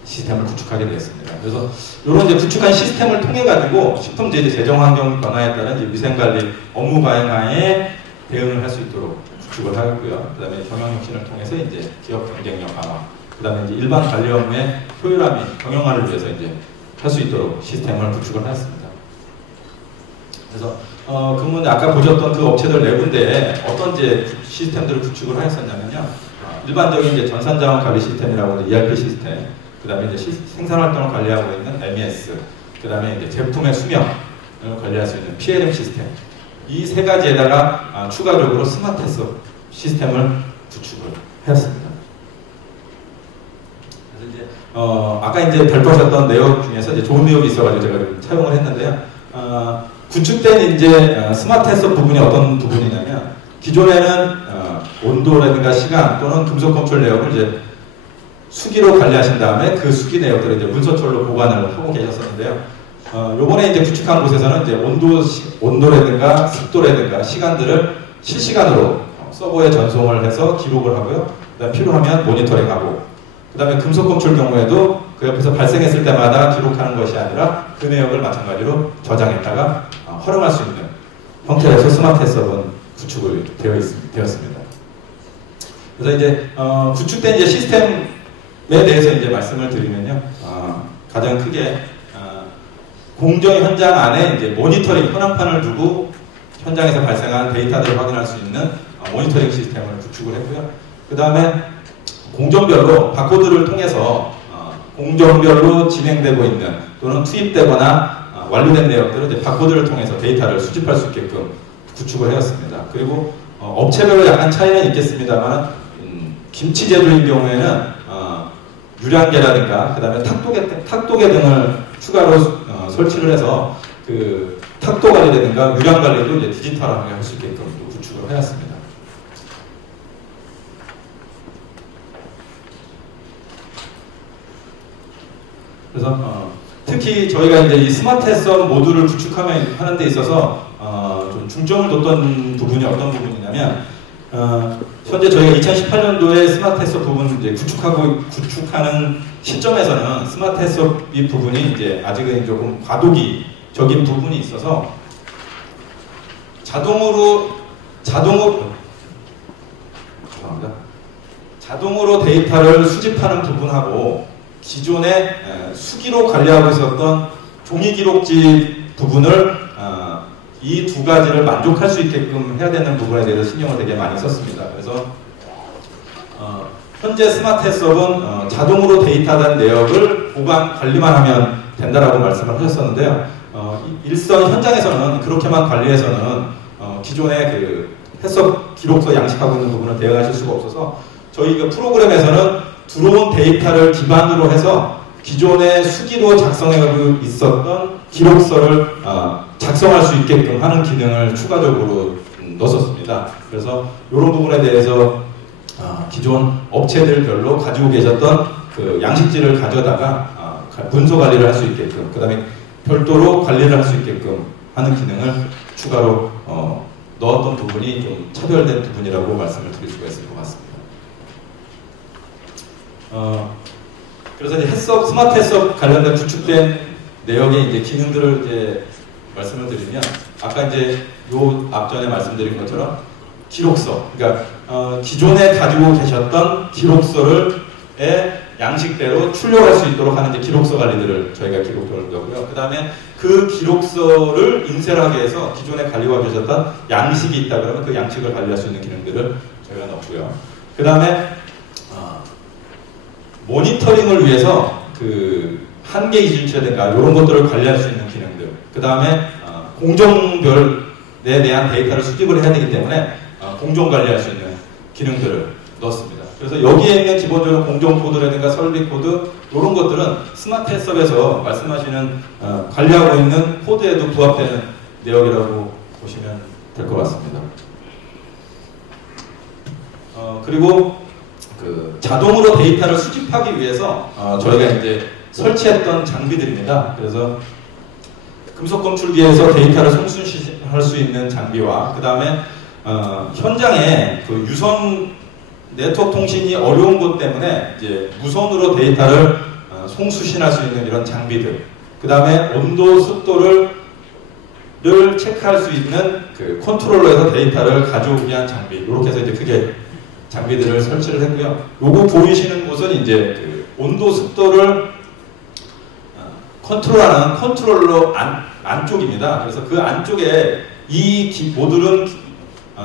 시스템을 구축하게 되었습니다. 그래서 이런 이제 구축한 시스템을 통해 가지고 식품제 제정 환경 변화에 따른 이제 위생관리 업무 방향에 대응을 할 수 있도록 구축을 하였고요. 그다음에 경영 혁신을 통해서 이제 기업 경쟁력 강화, 그다음에 이제 일반 관리 업무의 효율화 및 경영화를 위해서 이제 할 수 있도록 시스템을 구축을 하였습니다. 그래서 그러면 아까 보셨던 그 업체들 네 군데에 어떤 이제 시스템들을 구축을 하였었냐면요. 일반적인 이제 전산자원 관리 시스템이라고 하는 ERP 시스템, 그 다음에 이제 생산활동을 관리하고 있는 MES, 그 다음에 이제 제품의 수명을 관리할 수 있는 PLM 시스템, 이 세 가지에다가 추가적으로 스마트 해썹 시스템을 구축을 하였습니다. 그래서 이제 아까 이제 발표하셨던 내용 중에서 이제 좋은 내용이 있어가지고 제가 좀 차용을 했는데요. 구축된 이제 스마트 해썹 부분이 어떤 부분이냐면 기존에는 온도라든가 시간 또는 금속 검출 내역을 이제 수기로 관리하신 다음에 그 수기 내역들을 이제 문서철로 보관을 하고 계셨었는데요. 요번에 이제 구축한 곳에서는 이제 온도라든가 습도라든가 시간들을 실시간으로 서버에 전송을 해서 기록을 하고요. 그다음 필요하면 모니터링하고, 그다음에 금속 검출 경우에도 그 옆에서 발생했을 때마다 기록하는 것이 아니라 그 내역을 마찬가지로 저장했다가 활용할 수 있는 형태로서 스마트 해썹은 구축을 되었습니다. 그래서 이제 구축된 이제 시스템에 대해서 이제 말씀을 드리면요, 가장 크게 공정 현장 안에 이제 모니터링 현황판을 두고 현장에서 발생한 데이터들을 확인할 수 있는 모니터링 시스템을 구축을 했고요. 그 다음에 공정별로 바코드를 통해서 공정별로 진행되고 있는 또는 투입되거나 완료된 내역들을 이제 바코드를 통해서 데이터를 수집할 수 있게끔 구축을 해왔습니다. 그리고 업체별로 약간 차이는 있겠습니다만 김치 제조인 경우에는 유량계라든가 그 다음에 탁도계 등을 추가로 설치를 해서 그 탁도 관리라든가 유량 관리도 이제 디지털하게 할 수 있게끔 또 구축을 해왔습니다. 그래서 특히 저희가 이제 이 스마트 해썹 모듈을 구축하는 데 있어서 좀 중점을 뒀던 부분이 어떤 부분이냐면 현재 저희가 2018년도에 스마트 해썹 부분 이제 구축하는 시점에서는 스마트 해썹 이 부분이 이제 아직은 조금 과도기적인 부분이 있어서 자동으로 데이터를 수집하는 부분하고 기존에 수기로 관리하고 있었던 종이 기록지 부분을 이 두 가지를 만족할 수 있게끔 해야 되는 부분에 대해서 신경을 되게 많이 썼습니다. 그래서 현재 스마트 해썹은 자동으로 데이터된 내역을 보관, 관리만 하면 된다라고 말씀을 하셨었는데요. 일선 현장에서는 그렇게만 관리해서는 기존의 그 해썹 기록서 양식하고 있는 부분을 대응하실 수가 없어서 저희 그 프로그램에서는 들어온 데이터를 기반으로 해서 기존의 수기로 작성하고 있었던 기록서를 작성할 수 있게끔 하는 기능을 추가적으로 넣었습니다. 그래서 이런 부분에 대해서 기존 업체들별로 가지고 계셨던 그 양식지를 가져다가 문서 관리를 할 수 있게끔, 그 다음에 별도로 관리를 할 수 있게끔 하는 기능을 추가로 넣었던 부분이 좀 차별된 부분이라고 말씀을 드릴 수가 있을 것 같습니다. 그래서 이제 스마트 해썹 관련된 구축된 내역의 이제 기능들을 이제 말씀을 드리면, 아까 이제 요 앞전에 말씀드린 것처럼 기록서, 그러니까 기존에 가지고 계셨던 기록서를 양식대로 출력할 수 있도록 하는 이제 기록서 관리들을 저희가 기록을 넣고요. 그 다음에 그 기록서를 인쇄하기 위해서 기존에 관리하고 계셨던 양식이 있다 그러면 그 양식을 관리할 수 있는 기능들을 저희가 넣고요. 그 다음에 모니터링을 위해서 그 한계 기준치라든가 이런 것들을 관리할 수 있는 기능들, 그 다음에 공정별에 대한 데이터를 수집을 해야 되기 때문에 공정 관리할 수 있는 기능들을 넣었습니다. 그래서 여기에 있는 기본적으로 공정 코드라든가 설비 코드 이런 것들은 스마트 해썹에서 말씀하시는 관리하고 있는 코드에도 부합되는 내역이라고 보시면 될 것 같습니다. 그리고 그 자동으로 데이터를 수집하기 위해서 저희가 이제 설치했던 장비들입니다. 그래서 금속 검출기에서 데이터를 송수할 수 있는 장비와 그 다음에 현장에 그 유선 네트워크 통신이 어려운 것 때문에 이제 무선으로 데이터를 송수신할 수 있는 이런 장비들, 그 다음에 온도, 습도를 체크할 수 있는 그 컨트롤러에서 데이터를 가져오기 위한 장비, 이렇게 해서 이제 크게 장비들을 설치를 했고요. 요거 보이시는 곳은 이제 그 온도, 습도를 컨트롤하는 컨트롤러 안쪽입니다. 그래서 그 안쪽에 이 모듈은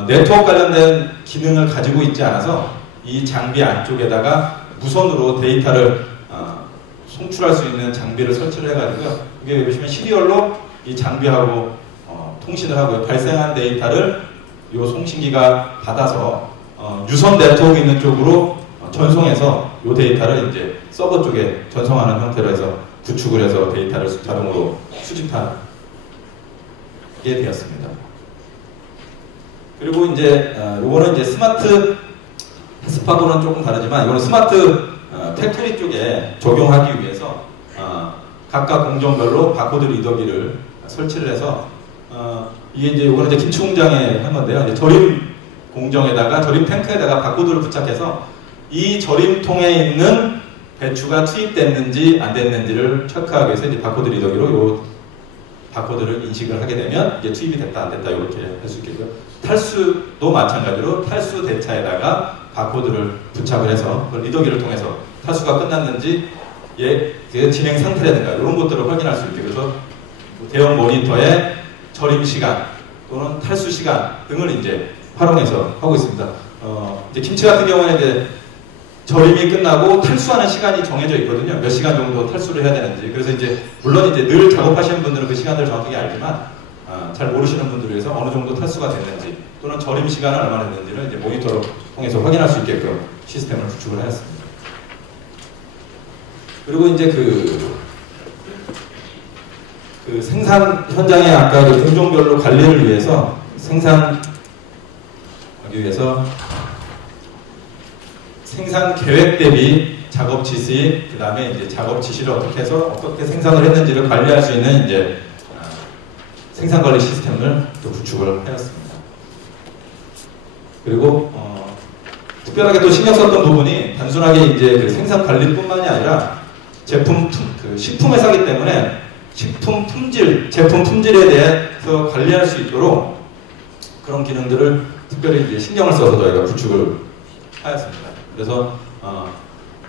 네트워크 관련된 기능을 가지고 있지 않아서 이 장비 안쪽에다가 무선으로 데이터를 송출할 수 있는 장비를 설치를 해가지고요. 이게 보시면 시리얼로 이 장비하고 통신을 하고요. 발생한 데이터를 이 송신기가 받아서 유선 네트워크 있는 쪽으로 전송해서 이 데이터를 이제 서버 쪽에 전송하는 형태로 해서 구축을 해서 데이터를 자동으로 수집하게 되었습니다. 그리고 이제 요거는 이제 스마트 해썹하고는 조금 다르지만 이거는 스마트 팩토리 쪽에 적용하기 위해서 각각 공정별로 바코드 리더기를 설치를 해서 이게 이제 요거는 이제 김치 공장에 한 건데요. 이제 절임 공정에다가 절임 탱크에다가 바코드를 부착해서 이 절임통에 있는 배추가 투입됐는지 안 됐는지를 체크하기 위해서 이제 바코드 리더기로 요 바코드를 인식을 하게 되면 이제 투입이 됐다 안 됐다 이렇게 할 수 있겠고요. 탈수도 마찬가지로 탈수 대차에다가 바코드를 부착을 해서 그 리더기를 통해서 탈수가 끝났는지 그 진행 상태라든가 이런 것들을 확인할 수 있게, 그래서 대형 모니터에 절임 시간 또는 탈수 시간 등을 이제 활용해서 하고 있습니다. 이제 김치 같은 경우는 이제 절임이 끝나고 탈수하는 시간이 정해져 있거든요. 몇 시간 정도 탈수를 해야 되는지. 그래서 이제 물론 이제 늘 작업하시는 분들은 그 시간들을 정확하게 알지만 잘 모르시는 분들을 위해서 어느 정도 탈수가 됐는지 또는 절임 시간은 얼마나 됐는지를 이제 모니터로 통해서 확인할 수 있게끔 시스템을 구축을 하였습니다. 그리고 이제 그 생산 현장의 아까 그 공정별로 관리를 위해서 생산 계획 대비 작업 지시, 그 다음에 이제 작업 지시를 어떻게 해서 어떻게 생산을 했는지를 관리할 수 있는 이제 생산 관리 시스템을 또 구축을 하였습니다. 그리고 특별하게 또 신경 썼던 부분이 단순하게 이제 그 생산 관리뿐만이 아니라 제품 그 식품 회사이기 때문에 식품 품질, 제품 품질에 대해서 관리할 수 있도록 그런 기능들을 특별히 이제 신경을 써서 저희가 구축을 하였습니다. 그래서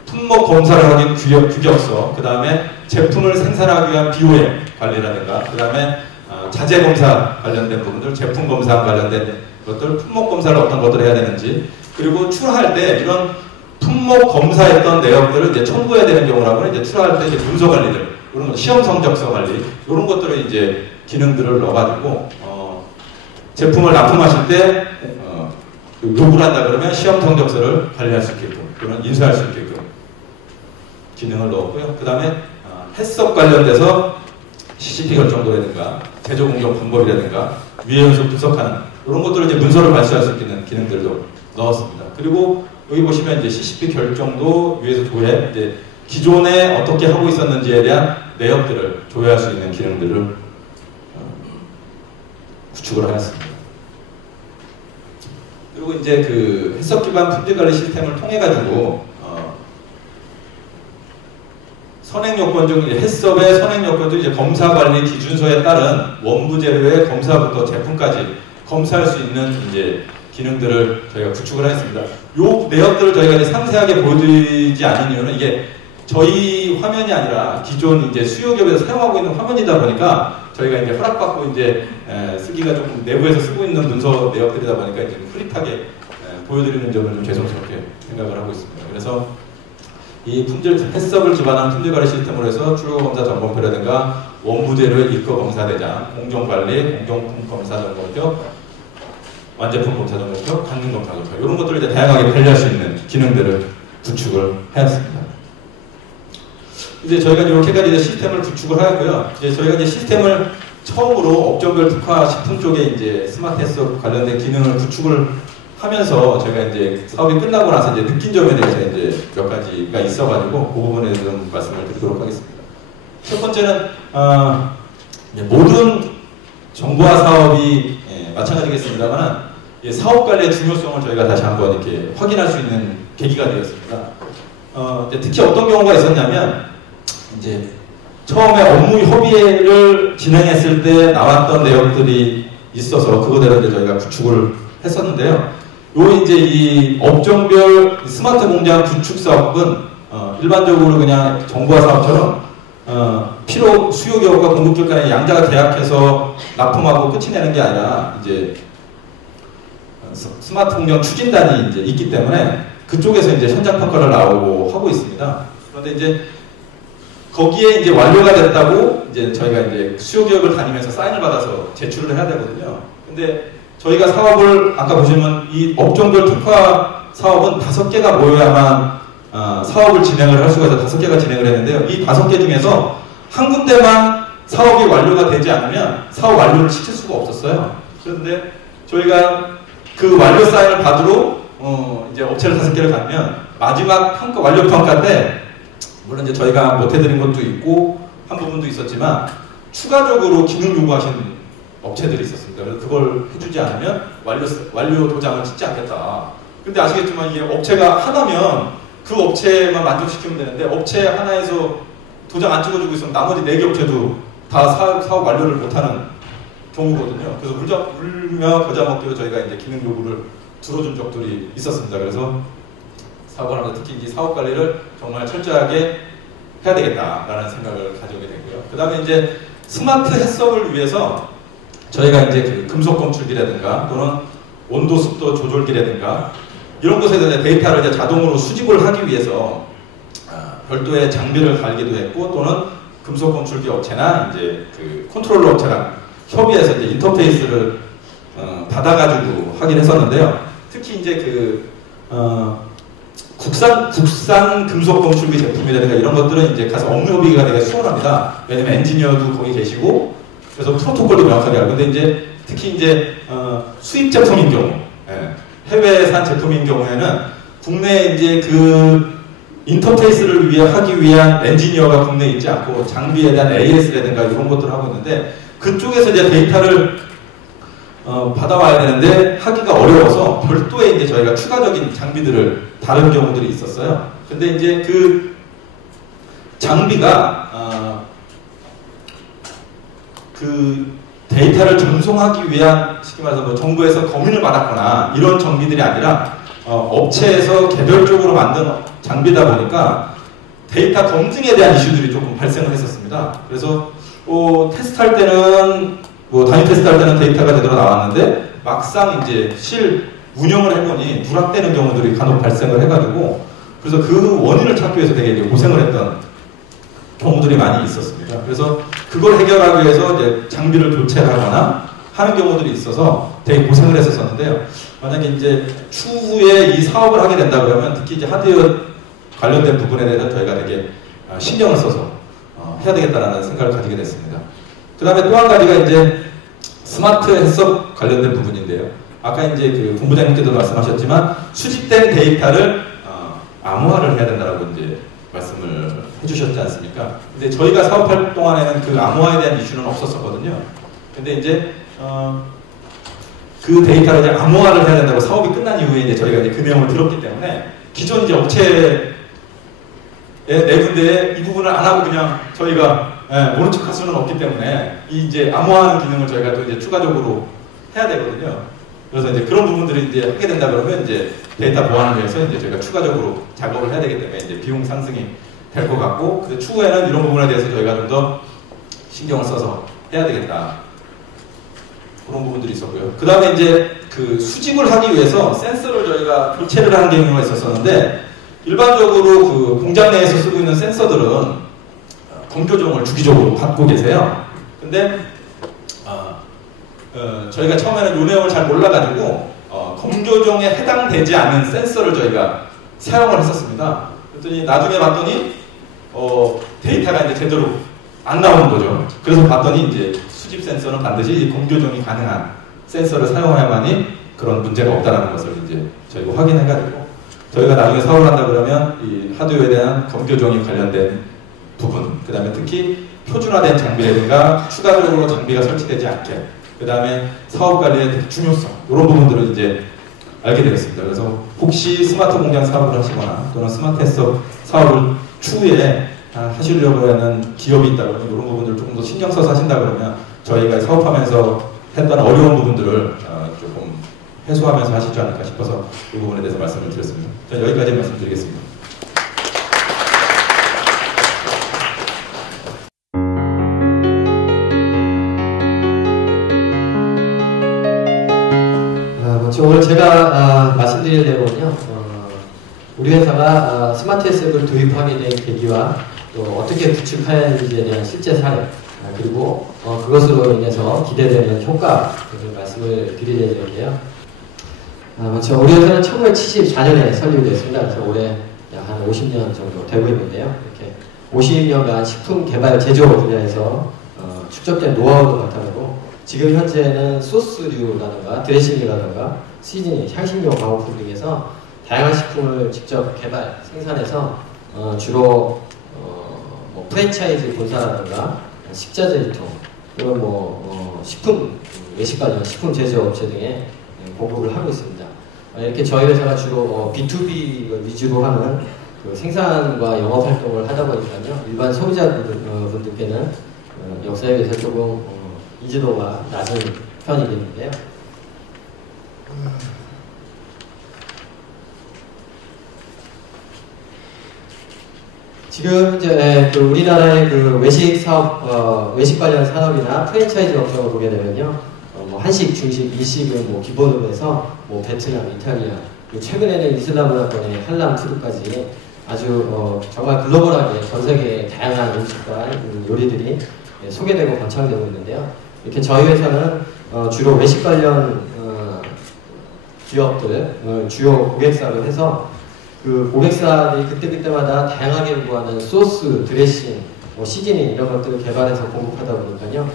품목 검사를 하기 규격서, 그 다음에 제품을 생산하기 위한 BOM 관리라든가, 그 다음에 자재 검사 관련된 부분들, 제품 검사 관련된 것들, 품목 검사를 어떤 것들을 해야 되는지, 그리고 출하할 때 이런 품목 검사했던 내역들을 이제 첨부해야 되는 경우라고는 이제 출하할 때 이제 문서 관리들, 이런 거, 시험 성적서 관리, 이런 것들을 이제 기능들을 넣어가지고 제품을 납품하실 때 요구를 한다 그러면 시험 성적서를 관리할 수 있게끔, 또는 인쇄할 수 있게끔 기능을 넣었고요. 그 다음에 해썹 관련돼서 CCP 결정도라든가 제조 공정 방법이라든가 위해 요소 분석하는 이런 것들을 이제 문서를 발송할 수 있는 기능들도 넣었습니다. 그리고 여기 보시면 이제 CCP 결정도 위에서 조회, 이제 기존에 어떻게 하고 있었는지에 대한 내역들을 조회할 수 있는 기능들을 구축을 하였습니다. 그리고 이제 그 해썹 기반 품질 관리 시스템을 통해 가지고 선행 요건 중 해썹의 선행 요건 중 이제 검사 관리 기준서에 따른 원부 재료의 검사부터 제품까지 검사할 수 있는 이제 기능들을 저희가 구축을 했습니다. 요 내역들을 저희가 이제 상세하게 보여드리지 않은 이유는 이게 저희 화면이 아니라 기존 이제 수요기업에서 사용하고 있는 화면이다 보니까 저희가 이제 허락받고 이제 쓰기가 조금 내부에서 쓰고 있는 문서 내역들이다 보니까 이제 플릿하게 보여드리는 점을 좀 죄송스럽게 생각을 하고 있습니다. 그래서 이 품질 해썹을 기반한 품질 관리 시스템으로 해서 출고 검사 점검표라든가 원부 재료의 입거 검사 대장, 공정 관리, 공정품 검사 점검표, 완제품 검사 목표, 강림 검사 목표 이런 것들을 이제 다양하게 관리할 수 있는 기능들을 구축을 하였습니다. 이제 저희가 이렇게까지 이제 시스템을 구축을 하였고요. 이제 저희가 이제 시스템을 처음으로 업종별 특화 식품 쪽에 이제 스마트 헬스 관련된 기능을 구축을 하면서 저희가 이제 사업이 끝나고 나서 이제 느낀 점에 대해서 이제 몇 가지가 있어가지고 그 부분에 대해서 말씀을 드리도록 하겠습니다. 첫 번째는 모든 정보화 사업이 마찬가지겠습니다만 사업 관리의 중요성을 저희가 다시 한번 이렇게 확인할 수 있는 계기가 되었습니다. 특히 어떤 경우가 있었냐면 이제 처음에 업무 협의를 진행했을 때 나왔던 내용들이 있어서 그거대로 이제 저희가 구축을 했었는데요. 요 이제 이 업종별 스마트 공장 구축 사업은 일반적으로 그냥 정보화 사업처럼 필요 수요 기업과 공급 기업 간의 양자가 계약해서 납품하고 끝이 내는 게 아니라 이제 스마트 공장 추진단이 이제 있기 때문에 그쪽에서 이제 현장 평가를 나오고 하고 있습니다. 그런데 이제 거기에 이제 완료가 됐다고 이제 저희가 이제 수요 기업을 다니면서 사인을 받아서 제출을 해야 되거든요. 근데 저희가 사업을 아까 보시면 이 업종별 특화 사업은 5개가 모여야만 사업을 진행을 할 수가 있어서 5개가 진행을 했는데요. 이 5개 중에서 한 군데만 사업이 완료가 되지 않으면 사업 완료를 시킬 수가 없었어요. 그런데 저희가 그 완료 사인을 받으러 이제 업체를 5개를 가면 마지막 평가, 완료 평가 때 물론 이제 저희가 못해드린 것도 있고 한 부분도 있었지만 추가적으로 기능 요구하신 업체들이 있었습니다. 그래서 그걸 해주지 않으면 완료 도장을 찍지 않겠다. 근데 아시겠지만 이게 업체가 하나면 그 업체만 만족시키면 되는데 업체 하나에서 도장 안 찍어주고 있으면 나머지 4개 업체도 다 사업 완료를 못하는 경우거든요. 그래서 울며 겨자 먹기로 저희가 이제 기능 요구를 들어준 적들이 있었습니다. 그래서 사업을 하면서 특히 이 사업 관리를 정말 철저하게 해야 되겠다라는 생각을 가져오게 되고요. 그 다음에 이제 스마트 해썹을 위해서 저희가 이제 그 금속 검출기라든가 또는 온도 습도 조절기라든가 이런 곳에서 이제 데이터를 이제 자동으로 수집을 하기 위해서 별도의 장비를 달기도 했고 또는 금속 검출기 업체나 이제 그 컨트롤러 업체랑 협의해서 이제 인터페이스를 받아가지고 하긴 했었는데요. 특히 이제 그 국산 금속 검출기 제품이라든가 이런 것들은 이제 가서 업무 협의가 되게 수월합니다. 왜냐면 엔지니어도 거기 계시고 그래서 프로토콜도 명확하게 알고. 근데 이제 특히 이제 수입 제품인 경우, 해외산 제품인 경우에는 국내 이제 그 인터페이스를 하기 위한 엔지니어가 국내에 있지 않고 장비에 대한 AS라든가 이런 것들을 하고 있는데 그쪽에서 이제 데이터를 받아와야 되는데 하기가 어려워서 별도의 이제 저희가 추가적인 장비들을 다른 경우들이 있었어요. 근데 이제 그 장비가 그 데이터를 전송하기 위한 쉽게 말해서 뭐 정부에서 검인을 받았거나 이런 장비들이 아니라 업체에서 개별적으로 만든 장비다 보니까 데이터 검증에 대한 이슈들이 조금 발생을 했었습니다. 그래서 테스트할 때는 단위 테스트할 때는 데이터가 제대로 나왔는데 막상 이제 실 운영을 해보니 누락되는 경우들이 간혹 발생을 해가지고 그래서 그 원인을 찾기 위해서 되게 고생을 했던 경우들이 많이 있었습니다. 그래서 그걸 해결하기 위해서 이제 장비를 교체를 하거나 하는 경우들이 있어서 되게 고생을 했었는데요. 만약에 이제 추후에 이 사업을 하게 된다 그러면 특히 이제 하드웨어 관련된 부분에 대해서 저희가 되게 신경을 써서 해야 되겠다라는 생각을 가지게 됐습니다. 그 다음에 또 한 가지가 이제 스마트 해썹 관련된 부분인데요. 아까 이제 그 본부장님께도 말씀하셨지만 수집된 데이터를 암호화를 해야 된다라고 이제 말씀을 해주셨지 않습니까? 근데 저희가 사업할 동안에는 그 암호화에 대한 이슈는 없었었거든요. 근데 이제 그 데이터를 이제 암호화를 해야 된다고 사업이 끝난 이후에 이제 저희가 이제 그 내용을 들었기 때문에 기존 이제 업체에 네 군데에 이 부분을 안 하고 그냥 저희가 모른 척 할 수는 없기 때문에 이 이제 암호화하는 기능을 저희가 또 이제 추가적으로 해야 되거든요. 그래서 이제 그런 부분들이 이제 하게 된다 그러면 이제 데이터 보안을 위해서 이제 저희가 추가적으로 작업을 해야 되기 때문에 이제 비용 상승이 될 것 같고, 근데 추후에는 이런 부분에 대해서 저희가 좀 더 신경을 써서 해야 되겠다. 그런 부분들이 있었고요. 그 다음에 이제 그 수집을 하기 위해서 센서를 저희가 교체를 하는 경우가 있었었는데, 일반적으로 그 공장 내에서 쓰고 있는 센서들은 검교정을 주기적으로 받고 계세요. 근데 저희가 처음에는 요 내용을 잘 몰라가지고 검조종에 해당되지 않은 센서를 저희가 사용을 했었습니다. 그랬더니 나중에 봤더니 데이터가 이제 제대로 안 나오는 거죠. 그래서 봤더니 이제 수집 센서는 반드시 검조종이 가능한 센서를 사용해야만이 그런 문제가 없다는 것을 이제 저희가 확인해가지고 저희가 나중에 사업을 한다 그러면 이 하드웨어에 대한 검교종이 관련된 부분, 그 다음에 특히 표준화된 장비라든가 추가적으로 장비가 설치되지 않게, 그 다음에 사업관리의 중요성, 이런 부분들을 이제 알게 되었습니다. 그래서 혹시 스마트 공장 사업을 하시거나 또는 스마트 햇섭 사업을 추후에 하시려고 하는 기업이 있다 그러면 이런 부분들을 조금 더 신경 써서 하신다 그러면 저희가 사업하면서 했던 어려운 부분들을 조금 해소하면서 하시지 않을까 싶어서 이 부분에 대해서 말씀을 드렸습니다. 저는 여기까지 말씀드리겠습니다. 오늘 제가 말씀드릴 내용은요, 우리 회사가 스마트 햇섭을 도입하게 된 계기와 또 어떻게 구축하는지에 대한 실제 사례, 그리고 그것으로 인해서 기대되는 효과를 말씀을 드리려는데요. 먼저 우리 회사는 1974년에 설립됐습니다. 그래서 올해 약 한 50년 정도 되고 있는데요. 이렇게 50년간 식품 개발 제조 분야에서 축적된 노하우도 바탕으로 지금 현재는 소스류라든가 드레싱이라든가 시즈닝, 향신료 가공품 등에서 다양한 식품을 직접 개발, 생산해서 주로 뭐 프랜차이즈 본사라든가 식자재 유통, 그리고 식품, 외식 관련 식품 제조업체 등에 공급을 하고 있습니다. 이렇게 저희 회사가 주로 B2B 위주로 하는 그 생산과 영업 활동을 하다 보니까요, 일반 소비자분들께는 역사에 비해서 조금 인지도가 낮은 편이겠는데요. 지금 이제 그 우리나라의 그 외식 사업, 외식 관련 산업이나 프랜차이즈 업종을 보게 되면요, 한식, 중식, 일식을 기본으로 해서 베트남, 이탈리아, 최근에는 이슬람 문화권의 할람 푸드까지 아주 정말 글로벌하게 전 세계의 다양한 음식과 요리들이 소개되고 관찰되고 있는데요. 이렇게 저희 회사는 주로 외식 관련 기업들, 주요 고객사로 해서 그 고객사들이 그때그때마다 다양하게 요구하는 소스, 드레싱, 시즈닝 이런 것들을 개발해서 공급하다 보니까요.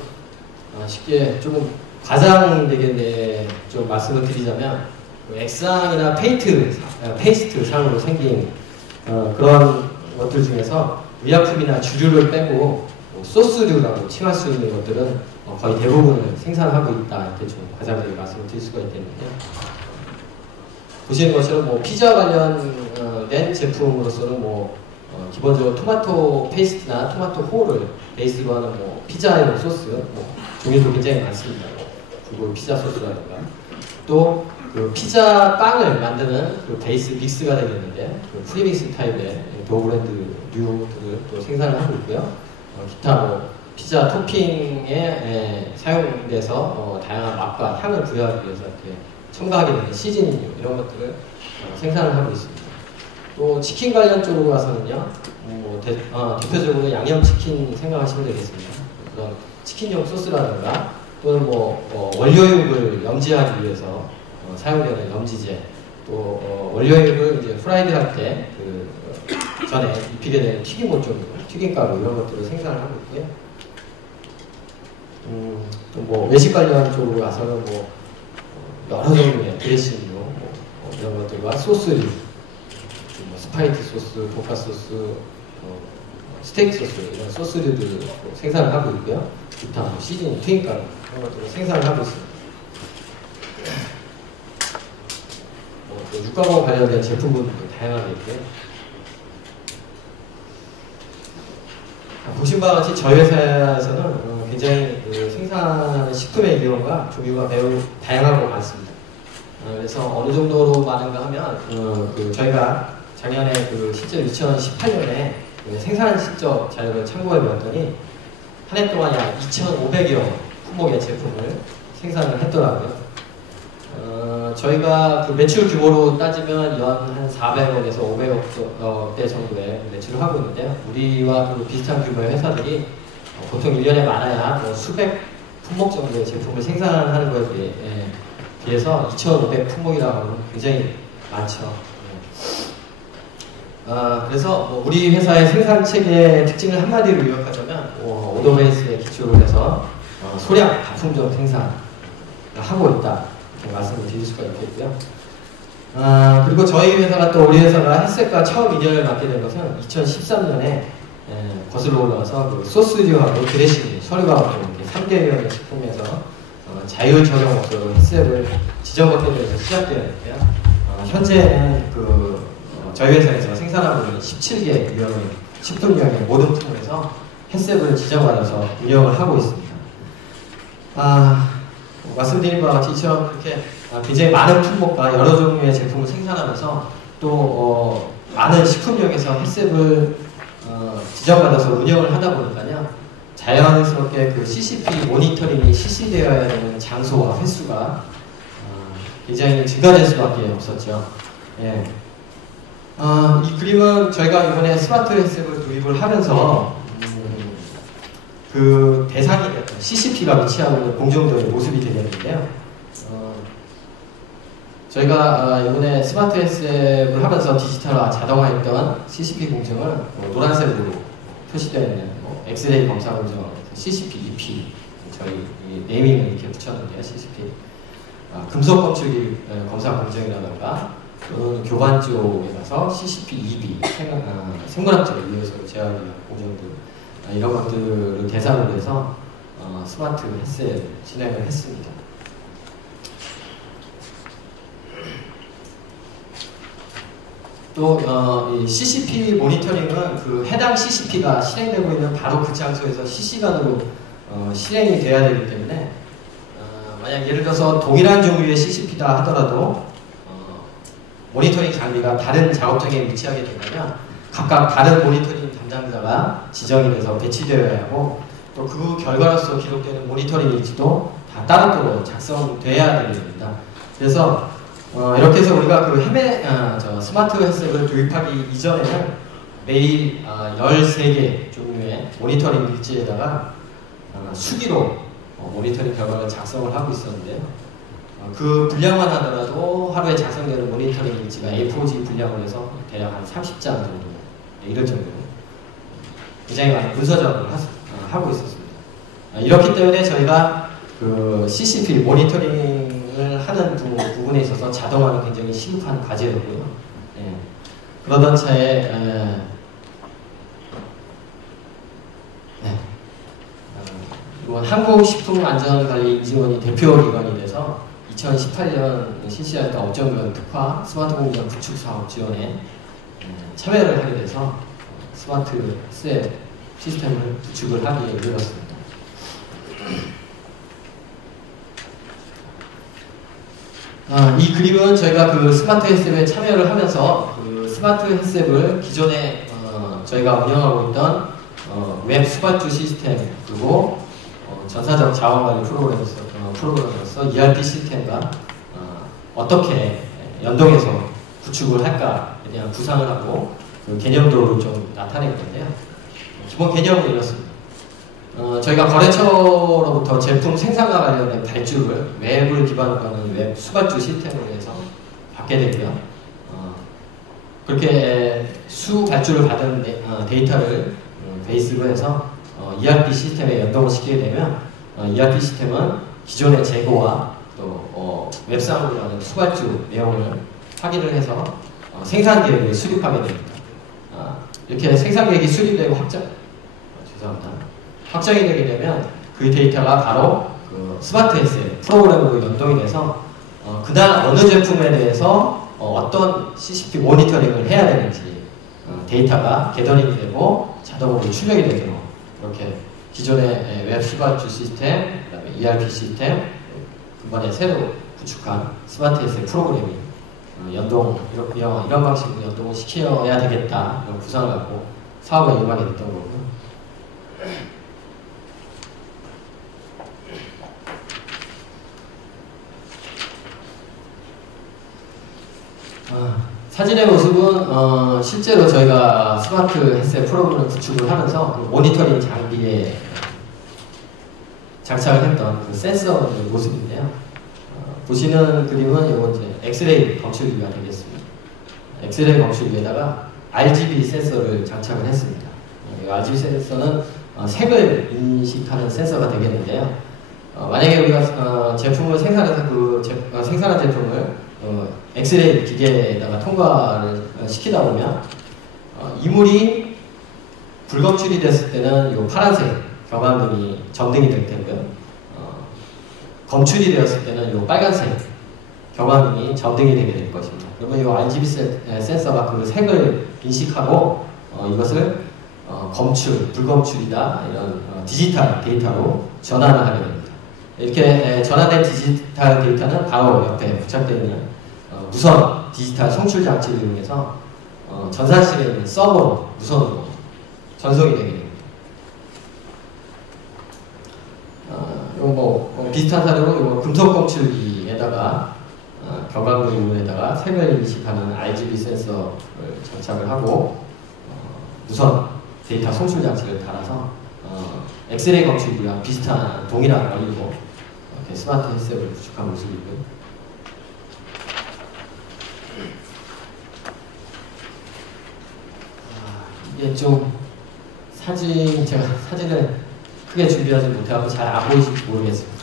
쉽게 조금 과장되게 좀 말씀을 드리자면 액상이나 페이스트 상으로 생긴 그런 것들 중에서 의약품이나 주류를 빼고 소스류라고 칭할 수 있는 것들은 거의 대부분을 생산하고 있다, 이렇게 좀 과장되게 말씀을 드릴 수가 있겠는데요. 보시는 것처럼 피자 관련된 제품으로서는 기본적으로 토마토 페이스트나 토마토 홀을 베이스로 하는 피자용 소스, 종류도 굉장히 많습니다. 그리고 피자 소스라든가 또 그 피자 빵을 만드는 그 베이스 믹스가 되겠는데 그 프리믹스 타입의 도어 브랜드류들을 또 생산을 하고 있고요. 기타 피자 토핑에 사용돼서 다양한 맛과 향을 부여하기 위해서 이렇게 첨가하게 되는 시즈닝류 이런 것들을 생산을 하고 있습니다. 또 치킨 관련 쪽으로 가서는요, 대표적으로 양념치킨 생각하시면 되겠습니다. 그런 치킨용 소스라든가 또는 원료육을 염지하기 위해서 사용되는 염지제, 또 원료육을 이제 프라이드 할 때 그 전에 입히게 되는 튀김옷 좀 튀김가루 이런 것들을 생산을 하고 있고요. 또 외식 관련 쪽으로 가서는 여러 종류의 드레싱류 이런 것들과 소스류, 스파이티 소스, 도카 소스, 스테이크 소스 이런 소스류들 생산을 하고 있고요. 기타 시즈닝, 튀김가루 이런 것들을 생산을 하고 있습니다. 육가공 관련된 제품들도 다양하게 있고요. 보신 바와 같이 저희 회사에서는 굉장히 생산하는 식품의 기업과 종류가 매우 다양하고 많습니다. 그래서 어느 정도로 많은가 하면 저희가 작년에 실제 2018년에 생산 실적 자료를 참고해 보았더니 한 해 동안 약 2,500여 품목의 제품을 생산을 했더라고요. 저희가 그 매출 규모로 따지면 연 한 400억에서 500억대 정도의 매출을 하고 있는데요. 우리와 비슷한 규모의 회사들이 보통 1년에 많아야 수백 품목 정도의 제품을 생산하는 것에 비해서 2,500 품목이라고 하면 굉장히 많죠. 그래서 뭐 우리 회사의 생산 체계의 특징을 한마디로 요약하자면 오더 베이스에 기초로 해서 소량 다품종 생산을 하고 있다 이렇게 말씀을 드릴 수가 있겠고요. 그리고 저희 회사가 또 우리 회사가 햇색과 처음 인연을 맡게 된 것은 2013년에 거슬러 올라와서 그 소스류하고 드레싱, 서류가 이렇게 3개월의 식품에서 자율 적용 업소로 햇색을 지정받게 되어서 시작되었는데요. 현재는 저희 회사에서 생산하고 있는 17개 유형의 식품 유형의 모든 품목에서 햇색을 지정받아서 운영을 하고 있습니다. 말씀드린 바와 같이 이처럼 그렇게 굉장히 많은 품목과 여러 종류의 제품을 생산하면서 또 많은 식품용에서 햇색을 지정받아서 운영을 하다 보니까요, 자연스럽게 그 CCP 모니터링이 실시되어야 되는 장소와 횟수가 굉장히 증가될 수밖에 없었죠. 예. 이 그림은 저희가 이번에 스마트 햇색을 도입을 하면서 그 대상이 됐던 CCP가 위치하고 있는 공정도의 모습이 되겠는데요. 저희가 이번에 스마트 햇색을 하면서 디지털화 자동화했던 CCP 공정을 노란색으로 표시되어 있는 엑스레이 검사 공정 CCP EP 저희 네이밍을 이렇게 붙였는데요. CCP 금속 검출기 검사 공정이라던가 또는 교관 쪽에 가서 CCP EB 생물학적 이유에서 제어하기 위한 공정들 이런 것들을 대상으로 해서 스마트 햇색 진행을 했습니다. 또 이 CCP 모니터링은 그 해당 CCP가 실행되고 있는 바로 그 장소에서 실시간으로 실행이 돼야 되기 때문에 만약 예를 들어서 동일한 종류의 CCP다 하더라도 모니터링 장비가 다른 작업장에 위치하게 된다면 각각 다른 모니터링 담당자가 지정이 돼서 배치되어야 하고 또 그 결과로서 기록되는 모니터링 일지도 다 따로따로 작성돼야 됩니다. 그래서 이렇게 해서 우리가 그 스마트 햇색을 도입하기 이전에는 매일 13개 종류의 모니터링 일지에다가 수기로 모니터링 결과를 작성을 하고 있었는데요. 그 분량만 하더라도 하루에 작성되는 모니터링 일지가 A4G 분량으로 해서 대략 한 30장 정도 이럴 정도로 굉장히 많은 문서 작업을 하고 있었습니다. 이렇기 때문에 저희가 그 CCP 모니터링을 하는 부분에 있어서 자동화는 굉장히 시급한 과제였고요. 예. 그러던 차에 이번 한국식품안전관리인증원이 대표기관이 돼서 2018년 실시했던 업종별 특화 스마트 공장 구축 사업 지원에 참여를 하게 돼서 스마트 햇색 시스템을 구축을 하기에 이르렀습니다. 이 그림은 저희가 그 스마트 햇색에 참여를 하면서 그 스마트 햇색을 기존에 저희가 운영하고 있던 웹 수발주 시스템 그리고 전사적 자원관리 프로그램으로서 ERP 시스템과 어떻게 연동해서 구축을 할까에 대한 구상을 하고 그 개념도를 좀 나타낼 건데요. 기본 개념은 이렇습니다. 저희가 거래처로부터 제품 생산과 관련된 발주를 웹을 기반으로 하는 웹 수발주 시스템으로 해서 받게 되고요. 그렇게 수 발주를 받은 데이터를 베이스로 해서 ERP 시스템에 연동을 시키게 되면 ERP 시스템은 기존의 재고와 또 웹상으로 하는 수발주 내용을 확인을 해서 생산 계획을 수립하게 됩니다. 이렇게 생산 계획이 수립되고 확정이 되게 되면 그 데이터가 바로 그 스마트 햇색 프로그램으로 연동이 돼서 그날 어느 제품에 대해서 어떤 CCP 모니터링을 해야 되는지 데이터가 개더링이 되고 자동으로 출력이 되도록 이렇게 기존의 웹 수발주 시스템, 그다음에 ERP 시스템, 이번에 새로 구축한 스마트 햇색 프로그램이 이런 방식으로 연동을 시켜야 되겠다 이런 구상을 갖고 사업에 임하게 됐던 거고요. 사진의 모습은 실제로 저희가 스마트 햇색 프로그램을 구축을 하면서 그 모니터링 장비에 장착을 했던 그 센서 모습인데요. 보시는 그림은 이거 이제 엑스레이 검출기가 되겠습니다. 엑스레이 검출기에다가 RGB 센서를 장착을 했습니다. 이 RGB 센서는 색을 인식하는 센서가 되겠는데요. 만약에 우리가 제품을 생산해서 생산한 제품을 엑스레이 기계에다가 통과를 시키다 보면 이물이 불검출이 됐을 때는 이 파란색 경광등이 점등이 될 테고요. 검출이 되었을 때는 이 빨간색 경광등이 점등이 되게 될 것입니다. 그러면 이 RGB 센서가 그 색을 인식하고 이것을 검출, 불검출이다 이런 디지털 데이터로 전환을 하게 됩니다. 이렇게 전환된 디지털 데이터는 바로 옆에 부착되어 있는 무선 디지털 송출 장치를 이용해서 전산실에 있는 서버로 무선으로 전송이 되게 됩니다. 비슷한 사례로 금속 검출기에다가 경광등 부분에다가 색을 인식하는 RGB 센서를 장착을 하고 무선 데이터 송출 장치를 달아서 엑스레이 검출기랑 비슷한 동일한 원리로 이렇게 스마트 헤드셋을 구축한 모습이고요. 이게 좀 제가 사진을 크게 준비하지 못해서 잘 안 보이실지 모르겠습니다.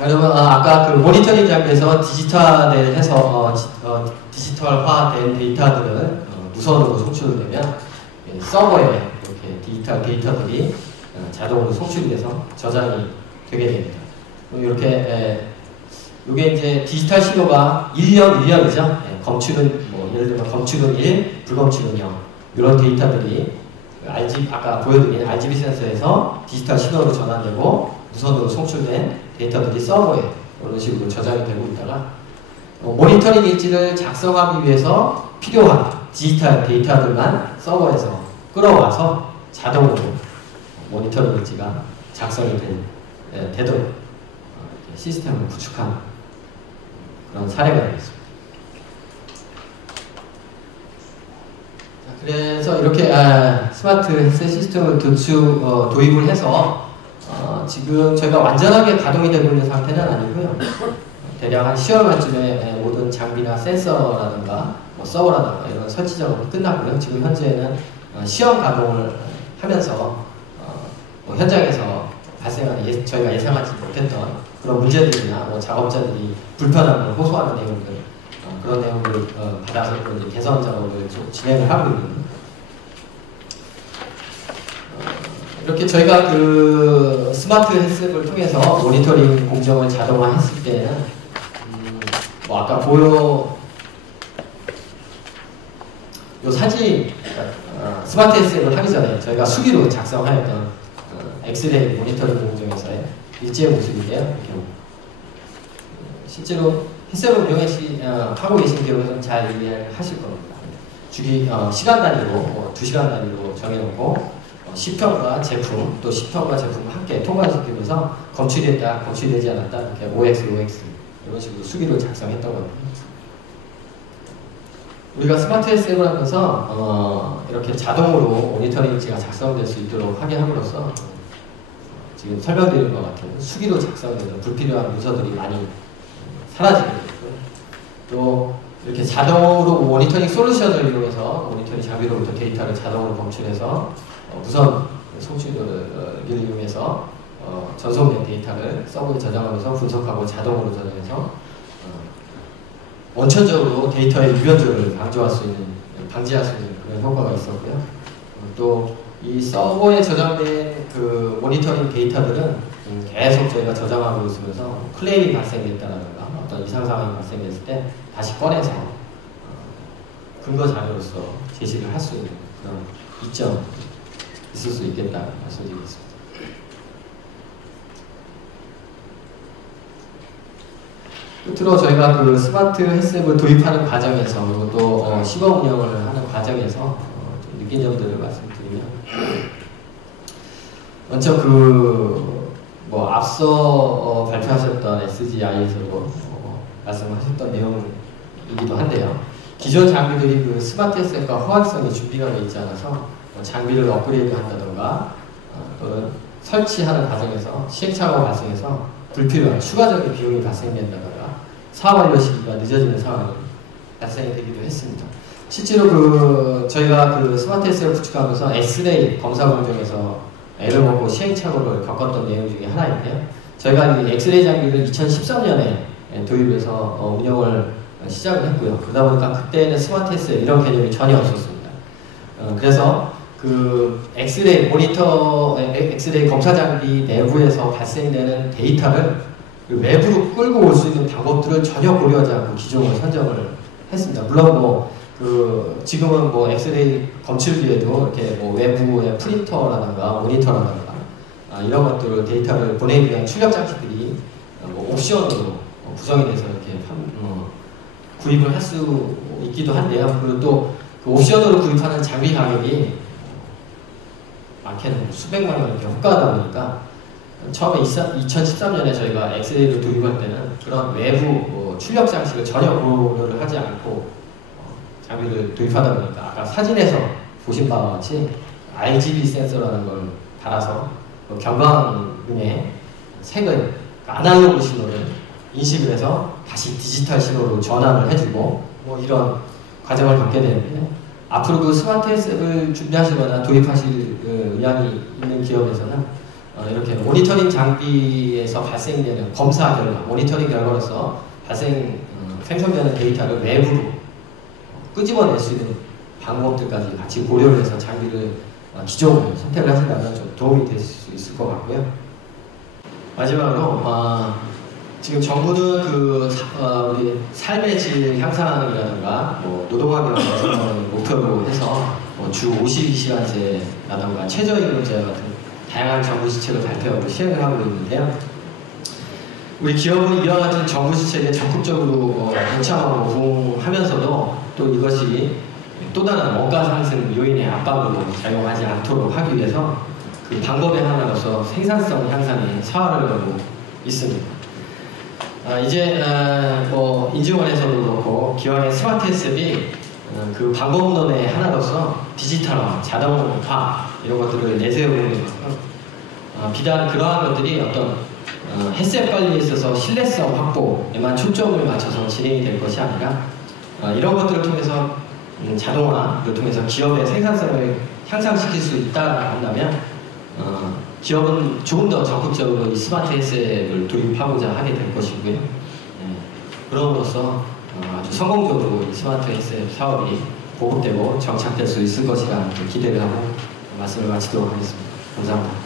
여러분, 아까 그 모니터링 장비에서 디지털화된 데이터들을 무선으로 송출을 되면 서버에 이렇게 디지털 데이터들이 자동으로 송출이 돼서 저장이 되게 됩니다. 이렇게 이게 이제 디지털 신호가 1령이죠. 검출은 예를 들면 검출은 1, 불검출은 0 이런 데이터들이 아까 보여드린 RGB 센서에서 디지털 신호로 전환되고 무선으로 송출된 데이터들이 서버에 이런 식으로 저장이 되고 있다가 모니터링 일지를 작성하기 위해서 필요한 디지털 데이터들만 서버에서 끌어와서 자동으로 모니터링 일지가 작성이 되도록 시스템을 구축한 그런 사례가 되겠습니다. 그래서 이렇게 스마트 헤드셋 시스템을 도입을 해서 지금 저희가 완전하게 가동이 되고 있는 상태는 아니고요. 대략 한 10월 말쯤에 모든 장비나 센서라든가 서버라든가 이런 설치 작업이 끝났고요. 지금 현재는 시험 가동을 하면서 현장에서 발생하는 저희가 예상하지 못했던 그런 문제들이나 작업자들이 불편함을 호소하는 내용들 그런 내용을 받아서 이제 개선 작업을 좀 진행을 하고 있는 이렇게 저희가 그 스마트 헤드셋을 통해서 모니터링 공정을 자동화했을 때는 아까 요 사진 스마트 헤드셋을 하기 전에 저희가 수기로 작성하였던 엑스레이 모니터링 공정에서의 일제의 모습인데요. 이렇게 실제로 헤드셋을 하고 계신 기업에서는 잘 이해를 하실 겁니다. 시간 단위로 2시간 단위로 정해놓고 시평과 제품 또 시평과 제품을 함께 통과시키면서 검출됐다, 검출되지 않았다 이렇게 OX, OX 이런 식으로 수기로 작성했던 겁니다. 우리가 스마트 헤드셋을 하면서 이렇게 자동으로 모니터링지가 작성될 수 있도록 하게 함으로써 지금 설명드린 것 같은 수기로 작성되는 불필요한 문서들이 많이 사라지게 되고요. 또 이렇게 자동으로 모니터링 솔루션을 이용해서 모니터링 장비로부터 데이터를 자동으로 검출해서 무선 송출을 이용해서 전송된 데이터를 서버에 저장하면서 분석하고 자동으로 저장해서 원천적으로 데이터의 유변조를 방지할 수 있는 그런 효과가 있었고요. 또 이 서버에 저장된 그 모니터링 데이터들은 계속 저희가 저장하고 있으면서 클레임이 발생됐다라든가 어떤 이상 상황이 발생됐을 때 다시 꺼내서 근거 자료로서 제시를 할 수 있는 그런 이점 있을 수 있겠다 말씀드리겠습니다. 끝으로 저희가 그 스마트 헤드셋을 도입하는 과정에서 그리고 또 시범 운영을 하는 과정에서 좀 느낀 점들을 말씀드리면 먼저 앞서 발표하셨던 SGI에서도 말씀하셨던 내용이기도 한데요. 기존 장비들이 그 스마트 헤드셋과 호환성이 준비가 되어 있지 않아서 장비를 업그레이드 한다던가 또는 설치하는 과정에서 시행착오가 발생해서 불필요한 추가적인 비용이 발생된다거나 사업 완료 시기가 늦어지는 상황이 발생되기도 했습니다. 실제로 저희가 스마트 SL을 구축하면서 엑스레이 검사 과정에서 애를 먹고 시행착오를 겪었던 내용 중에 하나인데요. 저희가 이 엑스레이 장비를 2013년에 도입해서 운영을 시작을 했고요. 그러다 보니까 그때는 스마트 SL 이런 개념이 전혀 없었습니다. 그래서 엑스레이 모니터, 엑스레이 검사 장비 내부에서 발생되는 데이터를 외부로 끌고 올 수 있는 방법들을 전혀 고려하지 않고 기종을 선정을 했습니다. 물론 지금은 엑스레이 검출기에도 이렇게 외부의 프린터라든가 모니터라든가 이런 것들을 데이터를 보내기 위한 출력 장치들이 옵션으로 구성이 돼서 이렇게 구입을 할 수 있기도 한데요. 그리고 또 옵션으로 구입하는 장비 가격이 많게는 수백만 원 이렇게 호가하다 보니까 처음에 2013년에 저희가 엑스레이를 도입할 때는 그런 외부 출력 장치를 전혀 고려를 하지 않고 장비를 도입하다 보니까 아까 사진에서 보신 바와 같이 RGB 센서라는 걸 달아서 경광등의 색을 아날로그 신호를 인식을 해서 다시 디지털 신호로 전환을 해주고 이런 과정을 갖게 되는데 앞으로 스마트 SL을 준비하시거나 도입하실 의향이 있는 기업에서는 이렇게 모니터링 장비에서 발생되는 검사 결과, 모니터링 결과로서 생성되는 데이터를 외부로 끄집어낼 수 있는 방법들까지 같이 고려를 해서 장비를 기종을 선택을 하신다면 좀 도움이 될 수 있을 것 같고요. 마지막으로 지금 정부는 우리 삶의 질 향상이라든가 노동환경 개선을 목표로 해서 주 52시간제라든가 최저임금제 같은 다양한 정부 지책을 발표하고 시행을 하고 있는데요. 우리 기업은 이와 같은 정부 지책에 적극적으로 동참하고 부응하면서도 또 이것이 또 다른 원가 상승 요인의 압박으로 작용하지 않도록 하기 위해서 그 방법의 하나로서 생산성 향상에 사활을 하고 있습니다. 이제 인증원에서도 그렇고 기왕의 스마트 SL이 그 방법론의 하나로서 디지털화, 자동화 이런 것들을 내세우는 만큼 비단 그러한 것들이 어떤 햇셋 관리에 있어서 신뢰성 확보에만 초점을 맞춰서 진행이 될 것이 아니라 이런 것들을 통해서 자동화를 통해서 기업의 생산성을 향상시킬 수 있다고 한다면 기업은 조금 더 적극적으로 이 스마트 SL을 도입하고자 하게 될 것이고요. 그럼으로써 아주 성공적으로 이 스마트 SL 사업이 보급되고 정착될 수 있을 것이라 기대를 하고 말씀을 마치도록 하겠습니다. 감사합니다.